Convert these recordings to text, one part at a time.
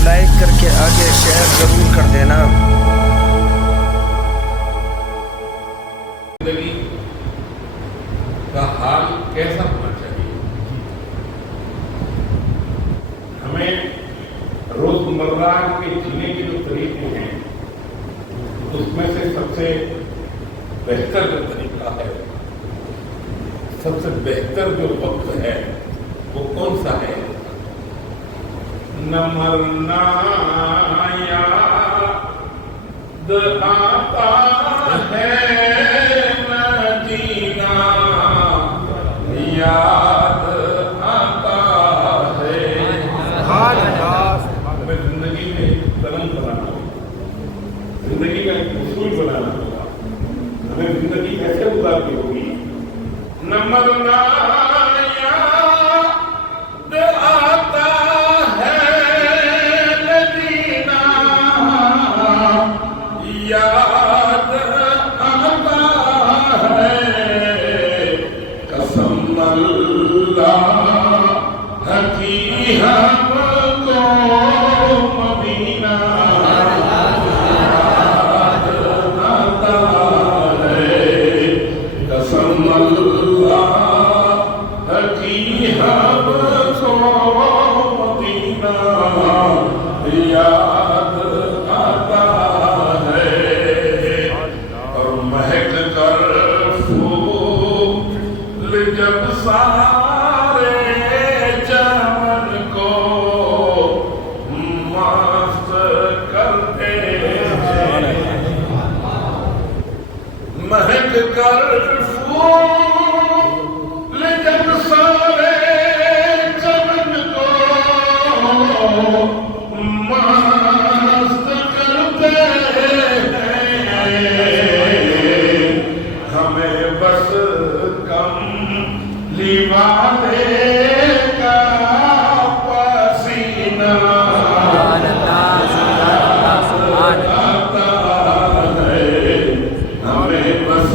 کو لائک کر کے آگے شیئر ضرور کر دینا۔ زندگی کا حال کیسا ہونا چاہیے؟ ہمیں روزمرہ کے جینے کے جو طریقے ہیں اس میں سے سب سے بہتر جو طریقہ ہے، سب سے بہتر جو وقت ہے وہ کون سا ہے؟ نہ مرنا یاد آتا ہے، نہ جینا یاد آتا ہے۔ ہمیں زندگی میں قلم بنانا ہوگا، زندگی کا ایک اصول بنانا ہوگا، ہمیں زندگی کیسے گزارنی ہوگی۔ نہ مرنا یاد آتا ہے، نہ جینا یاد آتا ہے، قسم اللہ کی ہم کو مدینہ یاد آتا ہے، قسم اللہ کی ہم کو مدینہ یاد آتا ہے۔ اور مہک کر پھول جب سارے چمن کو مست کرتے ہیں، مہک کر پھول جب سارے چمن کو مست کرتے ہیں، ہمیں بس کملی والے کا پسینہ آتا ہے، ہمیں بس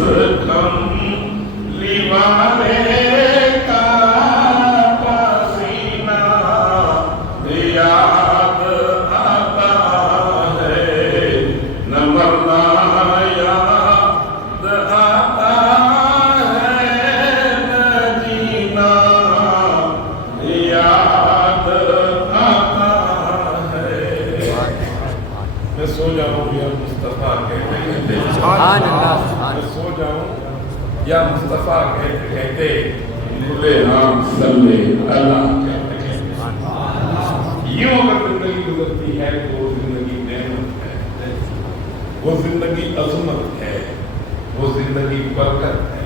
کملی والے کا پسینہ یاد آتا ہے، نہ مرنا یاد آتا ہے، نہ جینا یاد آتا ہے۔ میں سو جاؤں یا مصطفیٰ کہتے کہتے میں سو جاؤں یا مصطفیٰ کہتے کہتے کھلے نام صلی اللہ کہتے کہتے یوں اگر زندگی گزرتی ہے تو وہ زندگی نعمت ہے، وہ زندگی عظمت ہے، وہ زندگی برکت ہے۔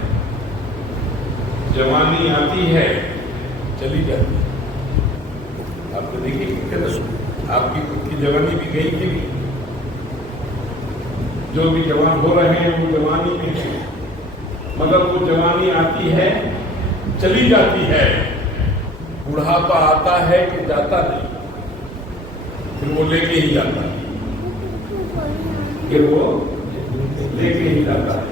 جوانی آتی ہے چلی جاتی ہے، آپ کو دیکھیے آپ کی خود کی جوانی بھی گئی تھی، جو بھی جوان ہو رہے ہیں وہ جوانی میں ہیں، مگر وہ جوانی آتی ہے چلی جاتی ہے، بڑھاپا آتا ہے کہ جاتا نہیں، پھر وہ لے کے ہی جاتا ہے، پھر وہ لے کے ہی جاتا ہے۔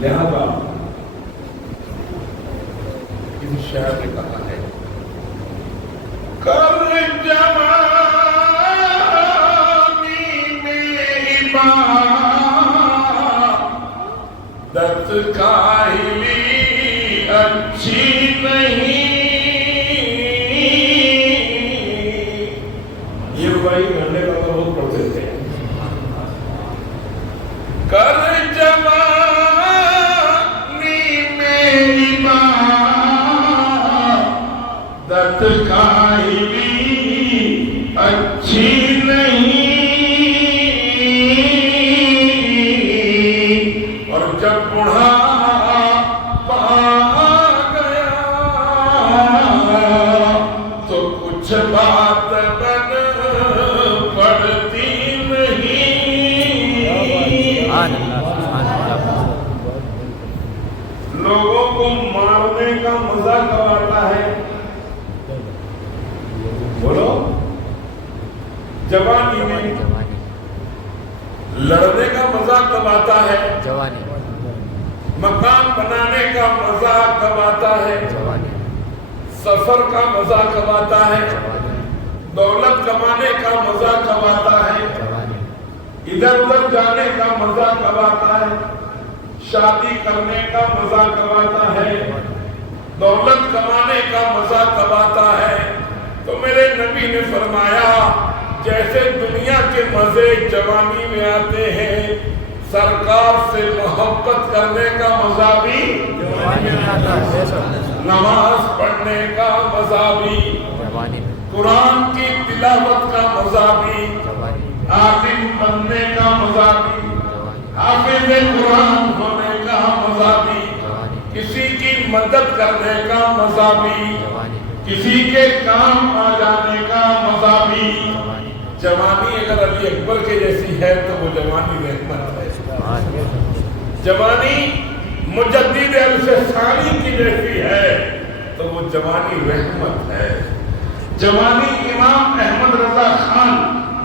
لہذا اس شاعر نے کہا ہے کر جوانی میں عبادت کاہلی اچھی نہیں، یہ بھائی گھنٹے کا تو بہت پڑھتے تھے۔ کر جوانی میں عبادت کاہلی اچھی نہیں، اور جب بڑھاپا آ گیا تو کچھ بات بن پڑتی نہیں۔ لوگوں کو مارنے کا مزہ کب آتا ہے؟ بولو، جوانی میں۔ لڑنے کا مزہ کب آتا ہے؟ جوانی۔ مکان بنانے کا مزہ کب آتا ہے؟ جوانی۔ سفر کا مزہ کب آتا ہے؟ جوانی۔ दौलत कमाने का मजा कब आता है, इधर उधर जाने का मजा कब आता है, शादी करने का मजा कब आता है, दौलत कमाने का मजा कब आता है। तो मेरे नबी ने फरमाया जैसे दुनिया के मजे जवानी में आते हैं, सरकार से मोहब्बत करने का मजा भी जवानी में आता है, नमाज पढ़ने का मजा भी जवानी में, कुरान की तिलावत का मजा भी, आलिम बनने का मजा भी, हाफिज कुरान होने का मजा भी, किसी की मदद करने का मजा भी, किसी के काम आ जाने का मजा भी। जवानी अगर अली अकबर के जैसी है तो वो जवानी रहमत है। जवानी मुजद्दिद अल-सानी की जैसी है तो वो जवानी रहमत है। जवानी इमाम अहमद रजा खान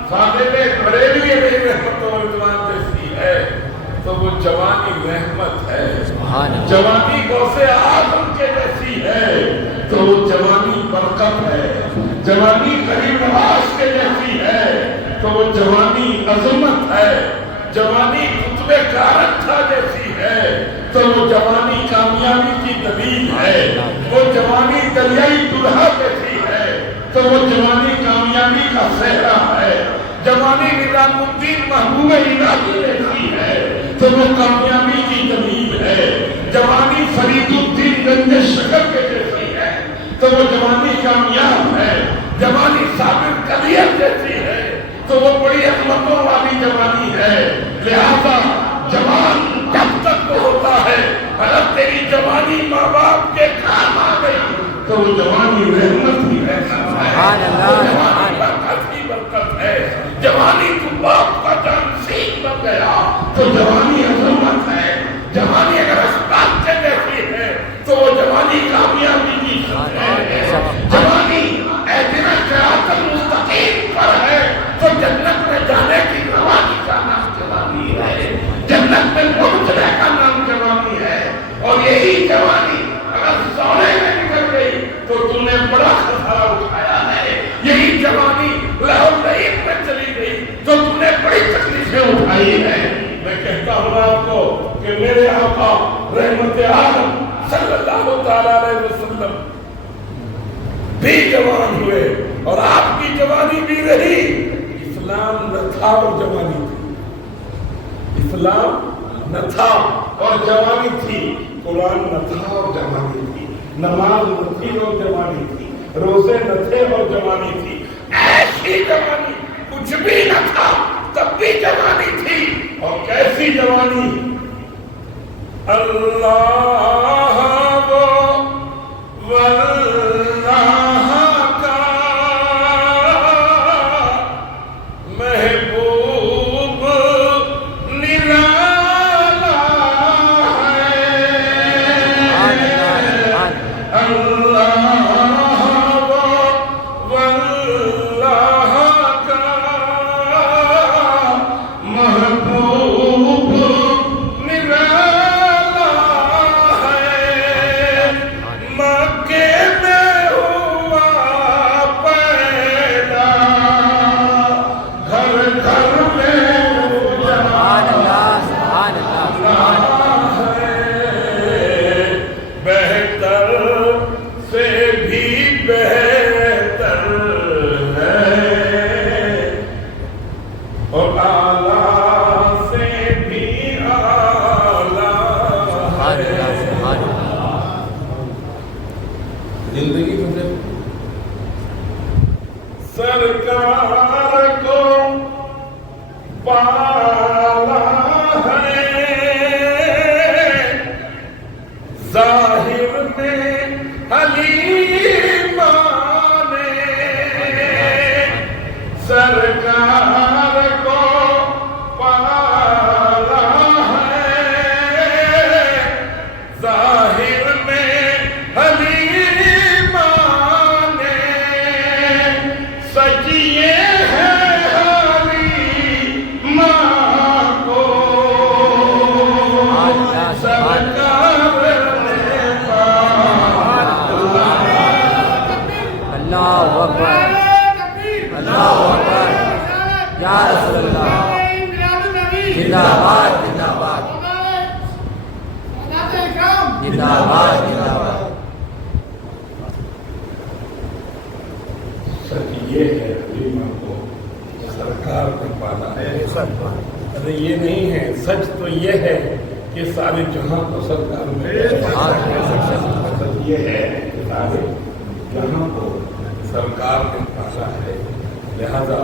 साहिब बरेली अलैहि रहमत व रिज़वान जैसी है तो वो जवानी रहमत है। जवानी गौसे आजम के जैसी है तो वो जवानी बरकत है। जवानी गरीब नवाज के जैसी है तो वो जवानी अजमत है। जवानी खुतबे कारखा जैसी है तो वो जवानी कामयाबी की दलील है। वो जवानी दरियाई दुल्हा जैसी है तो वो जवानी कामयाबी का सेहरा है। जवानी निजामुद्दीन महबूब इलाही जैसी है तो वो कामयाबी की दलील है। जवानी फरीदुद्दीन गंज शकर के जैसी है तो वो जवानी कामयाब है। जवानी साबिर कलियर जैसी है तो वो बड़ी अजमतों वाली जवानी है। लिहाजा जवान जब तक तो होता है, अगर तेरी जवानी माँ बाप के काम आ गई तो वो जवानी रहमत ही रहता है। जवानी तू बाप का जानशीन बन गया तो जवानी अजमत है। जवानी अगर अस्पताल के जैसी है तो वो जवानी कामयाबी की है। जवानी ऐतिना सिरातल मुस्तकीम पर है तो जन्नत में जाने की रवानी का नाम जवानी है। जन्नत में पहुंचने का नाम जवानी है। और यही जवानी अगर सोने में निकल गई तो तूने बड़ा खतरा उठाया है। यही जवानी लाहौर में चली गई तो तूने बड़ी तकलीफें उठाई है। मैं कहता हूँ आपको कि मेरे आका रहमत आलम सल्लल्लाहु तआला अलैहि वसल्लम भी जवान हुए और आपकी जवानी भी रही। इस्लाम न था और जवानी थी। इस्लाम न था और जवानी थी। कुरान न था और जवानी थी। नमाज न थी और जवानी थी। रोजे न थे और जवानी थी। ऐसी जवानी कुछ भी न था तब भी जवानी थी। और कैसी जवानी, अल्लाह वो वल्लाह का महबूब निराला है। अल्लाह सरकार को पाला है जाहिर में हलीमा ने। सरकार को पाला है जाहिर में हलीमा ने। सजिए हैं हलीमा को सरकार ने पाला। अल्लाहू अकबर। या रसूल अल्लाह जिंदाबाद जिंदाबाद जिंदाबाद जिंदाबाद। सच ये है हलीमा को सरकार ने पाला है। अरे ये नहीं है, सच तो ये है कि सारे जहां को सरकार में सच ये है कि सारे जहां को सरकार ने पाला है। लिहाजा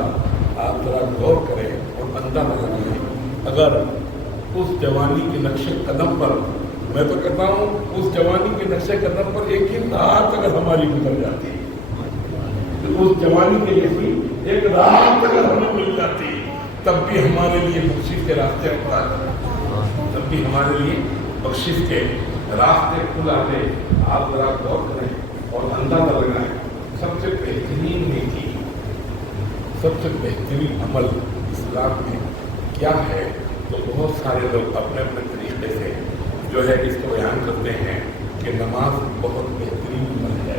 आप जरा गौर करें और अंदाजा लगाएं, अगर उस जवानी के नक्शे कदम पर, मैं तो कहता हूँ उस जवानी के नक्शे कदम पर एक ही रात अगर हमारी गुजर जाती, तो उस जवानी के जैसी एक रात अगर हमें मिल जाती, तब भी हमारे लिए बख्शिश के रास्ते खुला, तब भी हमारे लिए बख्शिश के रास्ते खुला दे। आप जरा गौर करें और अंदाजा लगाएं, सबसे बेहतरीन नेकी, सबसे बेहतरीन अमल इस्लाम में क्या है। तो बहुत सारे लोग अपने अपने तरीके से जो है इसको बयान करते हैं कि नमाज बहुत बेहतरीन अमल है,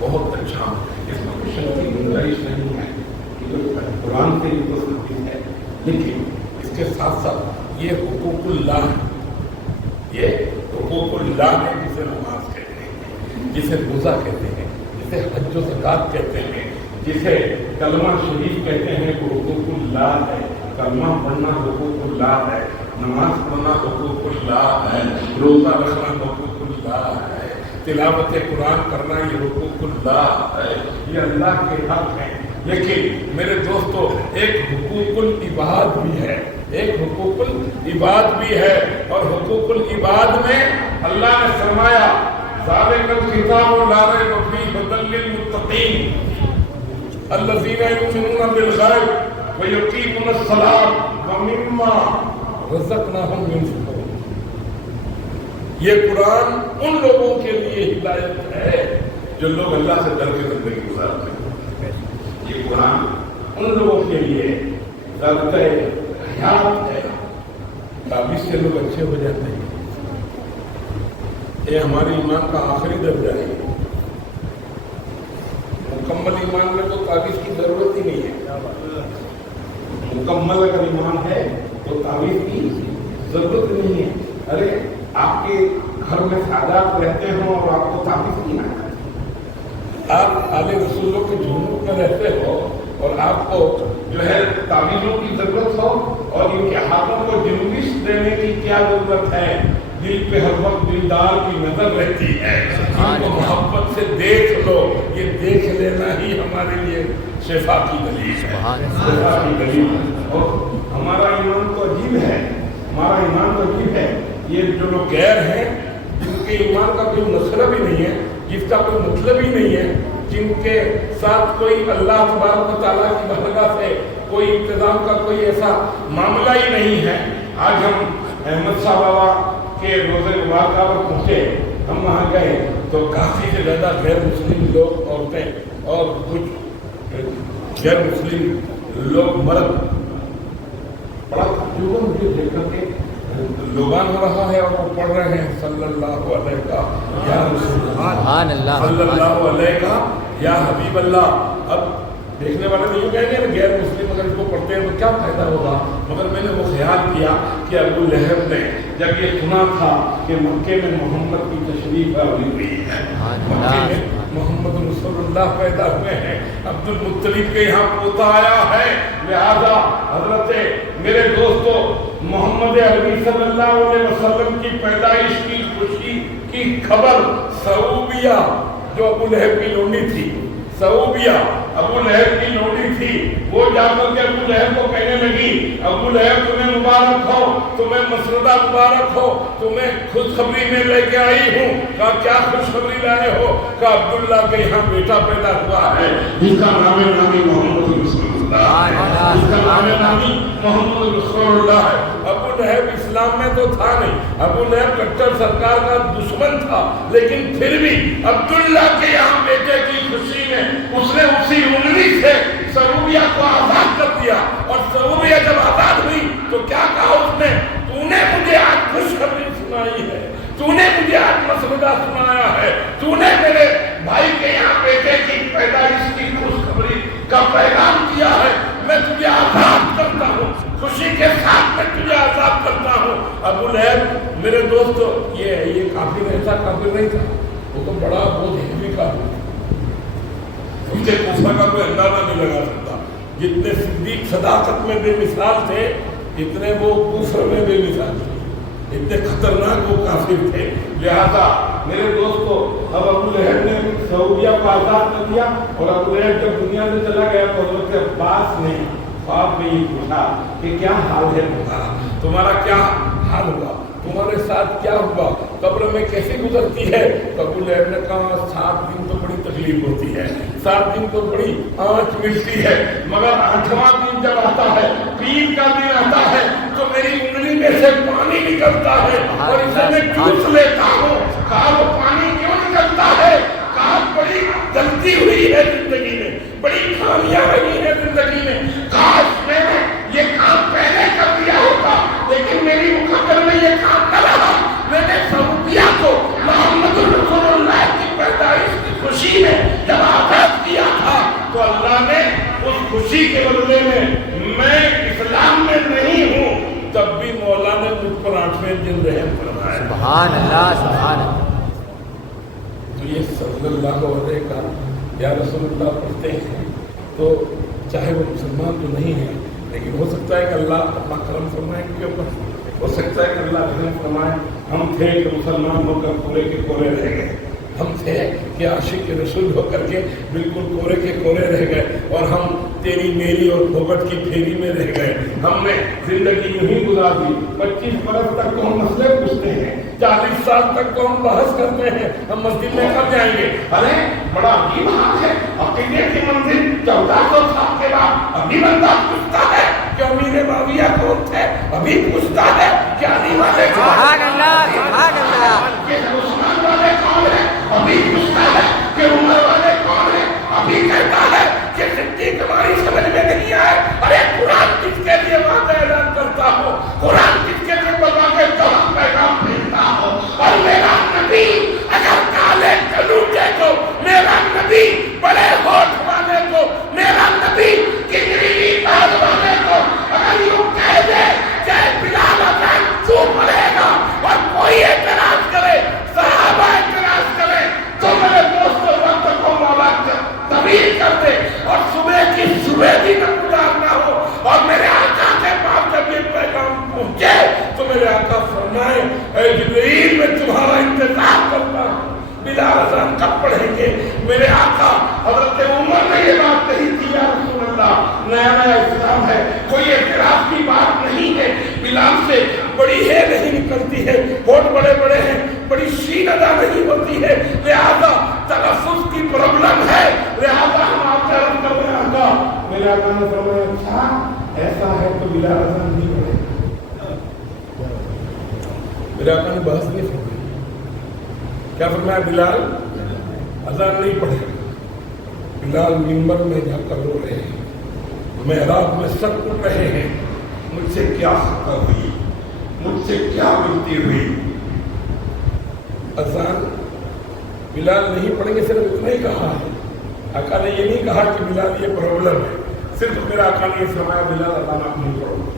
बहुत अच्छा, इसमें कोई शक की गुंजाइश नहीं है कि जो कुरान से ये तो सत्य है। लेकिन इसके साथ साथ ये हुकूकुल्लाह, ये हुकूकुल्लाह है, जिसे नमाज कहते हैं, जिसे रोज़ा कहते हैं, जिसे हज व ज़कात कहते हैं, जिसे कलमा शरीफ कहते हैं, वो हुकूकुल्लाह है। कलमा पढ़ना हुकूकुल्लाह है, नमाज पढ़ना हुकूकुल्लाह है, रोज़ा रखना हुकूकुल्लाह है, तिलावत कुरान करना ये हुकूकुल्लाह है, ये अल्लाह के हक है। लेकिन मेरे दोस्तों, एक हुकूकुल इबाद भी है, एक हुकूकुल इबाद भी है, और हुकूकुल इबाद में अल्लाह ने फरमाया ज़ालिकल किताबु ला रैब फीहि हुदल लिल मुत्तक़ीन अल्लज़ीना युमिनूना बिल गैब व युक़ीमूनस सलात व मिम्मा रज़क़नाहुम युनफ़िक़ून। ये कुरान उन लोगों के लिए हिदायत है जो लोग अल्लाह से डर के जिंदगी गुजारते हैं। ये कुरान उन लोगों के लिए ज़ाबिता हयात है। ताबीज़ से लोग अच्छे हो जाते हैं, ये हमारे ईमान का आखिरी दर्जा है। मुकम्मल ईमान में तो ताबीज़ की जरूरत ही नहीं है। मुकम्मल अगर ईमान है तो ताबीज़ की जरूरत नहीं है। अरे आपके घर में सादात रहते हो और आपको ताबीज़ की ना, आप आले रसूलों के झुमूर में रहते हो और आपको जो है ताबीज़ों की जरूरत हो, और इनके हाथों को जुम्बिश देने की क्या जरूरत है। दिल पे हर वक्त दिलदार की नजर रहती है, इनको मोहब्बत से देख लो, ये देख लेना ही हमारे लिए शिफा की दलील है, शिफा की दलील है। और हमारा ईमान तो अजीब है, हमारा ईमान तो अजीब है। ये जो लोग गैर हैं, जिनके ईमान का कोई मतलब ही नहीं है, जिसका कोई मतलब ही नहीं है, जिनके साथ कोई अल्लाह तबारक व तआला की बरगाह से कोई इंतजाम का कोई ऐसा मामला ही नहीं है। आज हम अहमद शाह बाबा के रोज़े मुबारक पर पहुँचे, हम वहाँ गए तो काफ़ी से ज़्यादा गैर मुस्लिम लोग, औरतें और कुछ गैर मुस्लिम लोग मर्द, बड़ा ताज्जुब मुझे देख करके लोगान हो रहा है और वो पढ़ रहे हैं सल्लल्लाहु अलैहि या रसूलल्लाह, सल्लल्लाहु अलैहि या हबीब अल्लाह। अब देखने वाले तो यूँ कहेंगे ना गैर मुस्लिम अगर इसको पढ़ते हैं तो क्या फायदा होगा, मगर मैंने वो ख्याल किया कि अबू लहब ने जब ये सुना था कि मक्के में मोहम्मद की तशरीफ आवी हुई है, मक्के में मोहम्मद रसूलुल्लाह पैदा हुए हैं, अब्दुल मुत्तलिब के यहाँ पोता आया है, लिहाजा हजरत मेरे दोस्तों मोहम्मद अरबी सल्लल्लाहु अलैहि वसल्लम की पैदाइश की खुशी की खबर सऊबिया, जो अबू लहब की लोनी थी, सऊबिया अबू लहब की लोनी थी, वो जाकर के अबू लहब को कहने लगी, अबू लहब तुम्हें मुबारक हो, तुम्हें मसरदा मुबारक हो, तुम्हें खुशखबरी में लेके आई हूँ। कहा क्या खुशखबरी लाए हो? कहा अब्दुल्ला के यहाँ बेटा पैदा हुआ है, जिसका नाम है नामी मोहम्मद रसूलुल्लाह, जिसका नाम है नामी मोहम्मद रसूलुल्लाह है। अबू लहब इस्लाम में तो था नहीं, अबू लहब कट्टर सरकार का दुश्मन था, लेकिन फिर भी अब्दुल्ला के यहाँ बेटे की खुशी में उसने उसी उंगली से सऊबिया को आजाद कर दिया, और सऊबिया जब आजाद हुई तो क्या कहा उसने, तूने मुझे आज खुशखबरी सुनाई है, तूने मुझे आज मसरदा सुनाया है, तूने मेरे भाई के यहाँ बेटे की पैदाइश की खुशखबरी का पैगाम दिया है, मैं तुझे आजाद कर ابو लहब मेरे दोस्त ये काफिर ऐसा काफिर नहीं था, वो तो बड़ा बहुत हेवी काफिर, उनके कुफर का कोई अंदाजा नहीं लगा सकता। जितने सिद्दीक सदाकत में बेमिसाल थे, इतने वो कुफर में बेमिसाल थे, इतने खतरनाक वो काफिर थे। लिहाजा मेरे दोस्तों, अब अबू लहब ने सऊदिया को आजाद कर दिया और अबू लहब जब दुनिया से चला गया तो हज़रत अब्बास ने ख्वाब में ये पूछा कि क्या हाल है तुम्हारा क्या हाल हुआ, तुम्हारे साथ क्या हुआ, कब्र में कैसे गुजरती है? तो अबू लहब ने कहा 7 दिन तो बड़ी तकलीफ होती है, 7 दिन तो बड़ी आँच मिलती है, मगर 8वां दिन जब आता है, पीर का दिन आता है, तो मेरी उंगली में से पानी निकलता है और इसे मैं चूस लेता हूँ। कहा वो पानी क्यों निकलता है? कहा बड़ी गलती हुई है जिंदगी में, बड़ी खामियां रही है जिंदगी में, काश मैंने ये काम पहले कर दिया होता, लेकिन मेरी मुकद्दर में ये काम न रहा। मैंने सऊदिया को मोहम्मद रसूलुल्लाह की पैदाइश की खुशी में जब आजाद किया था, तो अल्लाह ने उस खुशी के बदले में मैं इस्लाम में नहीं हूँ, तब भी मौला ने मुझ पर 8वें दिन रहम फरमाया। सुभान अल्लाह, सुभान अल्लाह। तो ये सल्लल्लाहु अलैहि का या रसूलुल्लाह पढ़ते हैं तो चाहे वो मुसलमान तो नहीं है, लेकिन हो सकता है कि अल्लाह अपना करम फरमाए उनके ऊपर, हो सकता है कि अल्लाह रहम फरमाए। हम थे कि मुसलमान होकर कोरे के कोरे रह गए, हम थे कि आशिक रसूल होकर के बिल्कुल कोरे के कोरे रह गए और हम तेरी मेरी और भोगट की फेरी में रह गए। हमने जिंदगी यूं ही गुजार दी। 25 बरस तक तो हम मसले पूछते हैं, 40 साल तक तो हम बहस करते हैं, हम मस्जिद में कब जाएंगे? अरे बड़ा अजीब हाल है, अकीदे की मंजिल 1400 साल के बाद अभी बंदा पूछता है कि अमीर बाविया कौन थे, अभी पूछता है कि अली वाले सुभान अल्लाह, सुभान अल्लाह। कि उस्मान वाले कौन है, अभी पूछता है कि उमर वाले कौन है, अभी कहता है कि सिद्दीक हमारी समझ में नहीं आए। अरे कुरान किसके लिए वादा ऐलान करता हो, कुरान किसके लिए बता के पैगाम भेजता हो, और मेरा नबी अगर काले कलूटे को, मेरा नबी बड़े होठ वाले को, मेरा नबी किंगरी बात वाले को अगर यूं कह दे चाहे बिलाल अजान क्यों पड़ेगा और कोई एतराज करे, सहाबा एतराज करे, तो मेरे दोस्तों वक्त को मौला तबीर कर दे और सुबह भी नमूदार ना हो और मेरे आका के पास जब ये पैगाम पहुंचे तो मेरे आका फरमाए, ऐ जिब्रील मैं तुम्हारा इंतजार करता हूँ, बिलाल अज़ान कब पढ़ेंगे? मेरे आका हज़रत उमर ने ये बात कही थी, या रसूल अल्लाह नया नया इस्लाम है, कोई एतराज की बात नहीं है, बिलाल से बड़ी है नहीं निकलती है, होठ बड़े बड़े हैं, बड़ी शीन अदा नहीं होती है, लिहाजा तलफ़्फ़ुज़ की प्रॉब्लम है, लिहाजा हम आपसे अर्ज़ कर रहे हैं आका। मेरे आका ने फरमाया अच्छा ऐसा है तो बिलाल अज़ान नहीं पढ़ेगा। मेरे आका ने बहस नहीं फरमाई, क्या फरमाया? बिलाल अज़ान नहीं पढ़ेगा। बिलाल मिंबर में जाकर रो रहे हैं, मेहराब में सर उठ रहे हैं, मुझसे क्या खता हुई, मुझसे क्या गलती हुई। अज़ान बिलाल नहीं पढ़ेंगे, सिर्फ इतना ही कहा है, आका ने ये नहीं कहा कि बिलाल ये प्रॉब्लम है, सिर्फ मेरा आका ने ये फरमाया बिलाल अज़ान आप नहीं पढ़ोगे,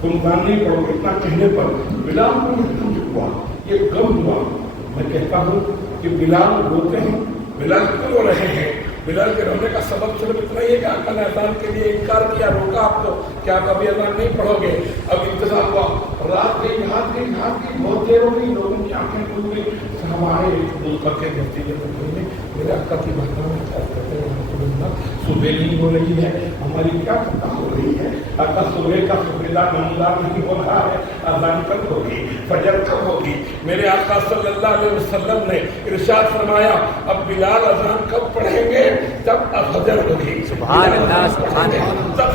तुम अज़ान नहीं पढ़ोगे। इतना कहने पर बिलाल को दुख हुआ, ये गम हुआ। मैं कहता हूँ कि बिलाल रोते हैं, बिलाल क्यों रो रहे हैं? बिलाल के रोने का सबब सिर्फ इतना ही है कि आका ने अज़ान के लिए इनकार किया, रोका आपको कि आप अभी अज़ान नहीं पढ़ोगे। अब इंतजार हुआ, रात गई, बहुत देर हो गई, लोगों की आंखें खुल गई, हमारे करके नतीजे में मेरे आका की बात करते हैं, सुबह नहीं हो रही है, हमारी क्या खता हो रही है? आका सुबह का सुबेदा नमूदार नहीं हो रहा है, अज़ान कब होगी, फजर कब होगी? मेरे आका सल्लल्लाहु अलैहि वसल्लम ने इरशाद फरमाया अब बिलाल अज़ान कब पढ़ेंगे? जब फजर होगी, सुभान अल्लाह, सुभान अल्लाह। तब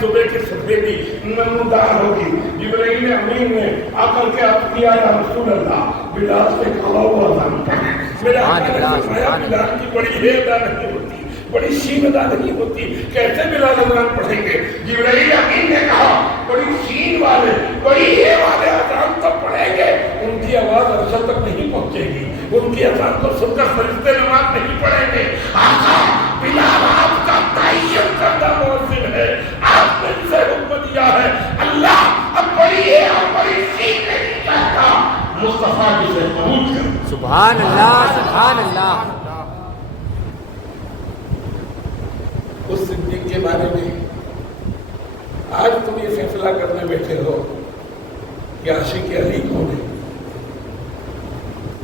सुबह की सफेदी नमूदार होगी। जिब्रील अमीन ने आकर के अर्ज़ किया या रसूल अल्लाह बिलाल से कहो वो अज़ान पढ़े। मेरे आका ने फरमाया बिलाल की बड़ी हेदा नहीं होती, बड़ी शीन अदा नहीं होती, कैसे बिलाल अज़ान पढ़ेंगे? जिब्रील अमीन ने कहा बड़ी शीन वाले, बड़ी हे वाले अज़ान तो पढ़ेंगे, उनकी आवाज अर्श तक नहीं पहुंचेगी, उनकी अज़ान को सुनकर फरिश्ते नमाज नहीं पढ़ेंगे। आका बिलाल आपका तय्यब करदा मुअज्जिन है, आपने जिसे हुक्म दिया है, अल्लाह अब बड़ी है और बड़ी शीन नहीं سبحان اللہ سبحان اللہ. اس صدیق کے بارے میں آج تم یہ فیصلہ کرنے بیٹھے ہو کہ عاشق علی کون ہے.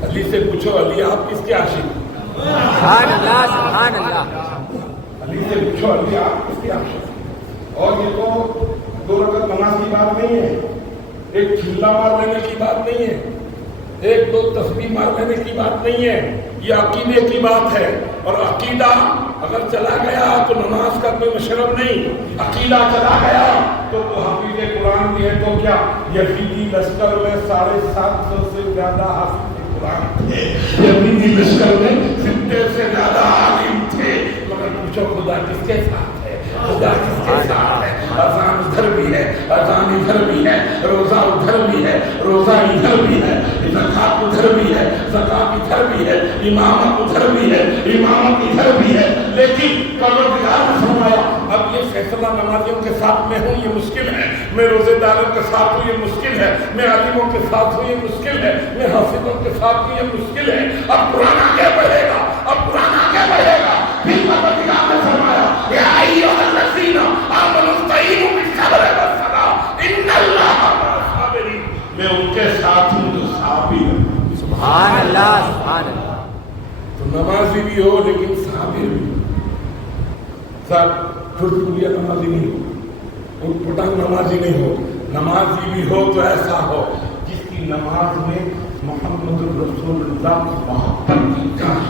علی سے پوچھو علی آپ کس کے عاشق؟ سبحان اللہ سبحان اللہ. علی سے پوچھو علی آپ کس کے عاشق؟ اور یہ تو 2 رکعت نماز کی بات نہیں ہے، ایک چلا مار لینے کی بات نہیں ہے، 1-2 تسبیح مار لینے کی بات نہیں ہے، یہ عقیدے کی بات ہے. اور عقیدہ اگر چلا گیا تو نماز کا کوئی مشرب نہیں. عقیدہ چلا گیا تو حافظ قرآن بھی ہے تو کیا یزیدی لشکر میں 750 سے زیادہ حافظ قرآن تھے، یزیدی لشکر میں 70 سے زیادہ عالم تھے. مگر پوچھو خدا کس کے ساتھ ہے؟ خدا کس کے ساتھ ہے؟ اذان ادھر بھی ہے، اذان ادھر بھی ہے، روزہ ادھر بھی ہے، روزہ ادھر بھی ہے، زکات ادھر بھی ہے، زکات ادھر بھی ہے، امامت ادھر بھی ہے، امامت ادھر بھی ہے. لیکن پروردگار نے فرمایا اب یہ فیصلہ نمازیوں کے ساتھ میں ہوں یہ مشکل ہے، میں روزے داروں کے ساتھ ہوں یہ مشکل ہے، میں عالموں کے ساتھ ہوں یہ مشکل ہے، میں حافظوں کے ساتھ ہوں یہ مشکل ہے. اب قرآن آگے بڑھے گا، اب قرآن آگے بڑھے گا. پھر پروردگار نے فرمایا یا ایھا الذین آمنوا استعینوا بالصبر والصلاۃ ان اللہ مع الصابرین. میں ان کے ساتھ ہوں جو صابر ہیں. سبحان اللہ سبحان اللہ. تو نمازی بھی ہو لیکن صابر بھی ہو. صاحب ٹھٹھولیا نمازی نہیں ہو، اٹھ پٹانگ نمازی نہیں ہو. نمازی بھی ہو تو ایسا ہو جس کی نماز میں محمد رسول اللہ محبت کی جھانک،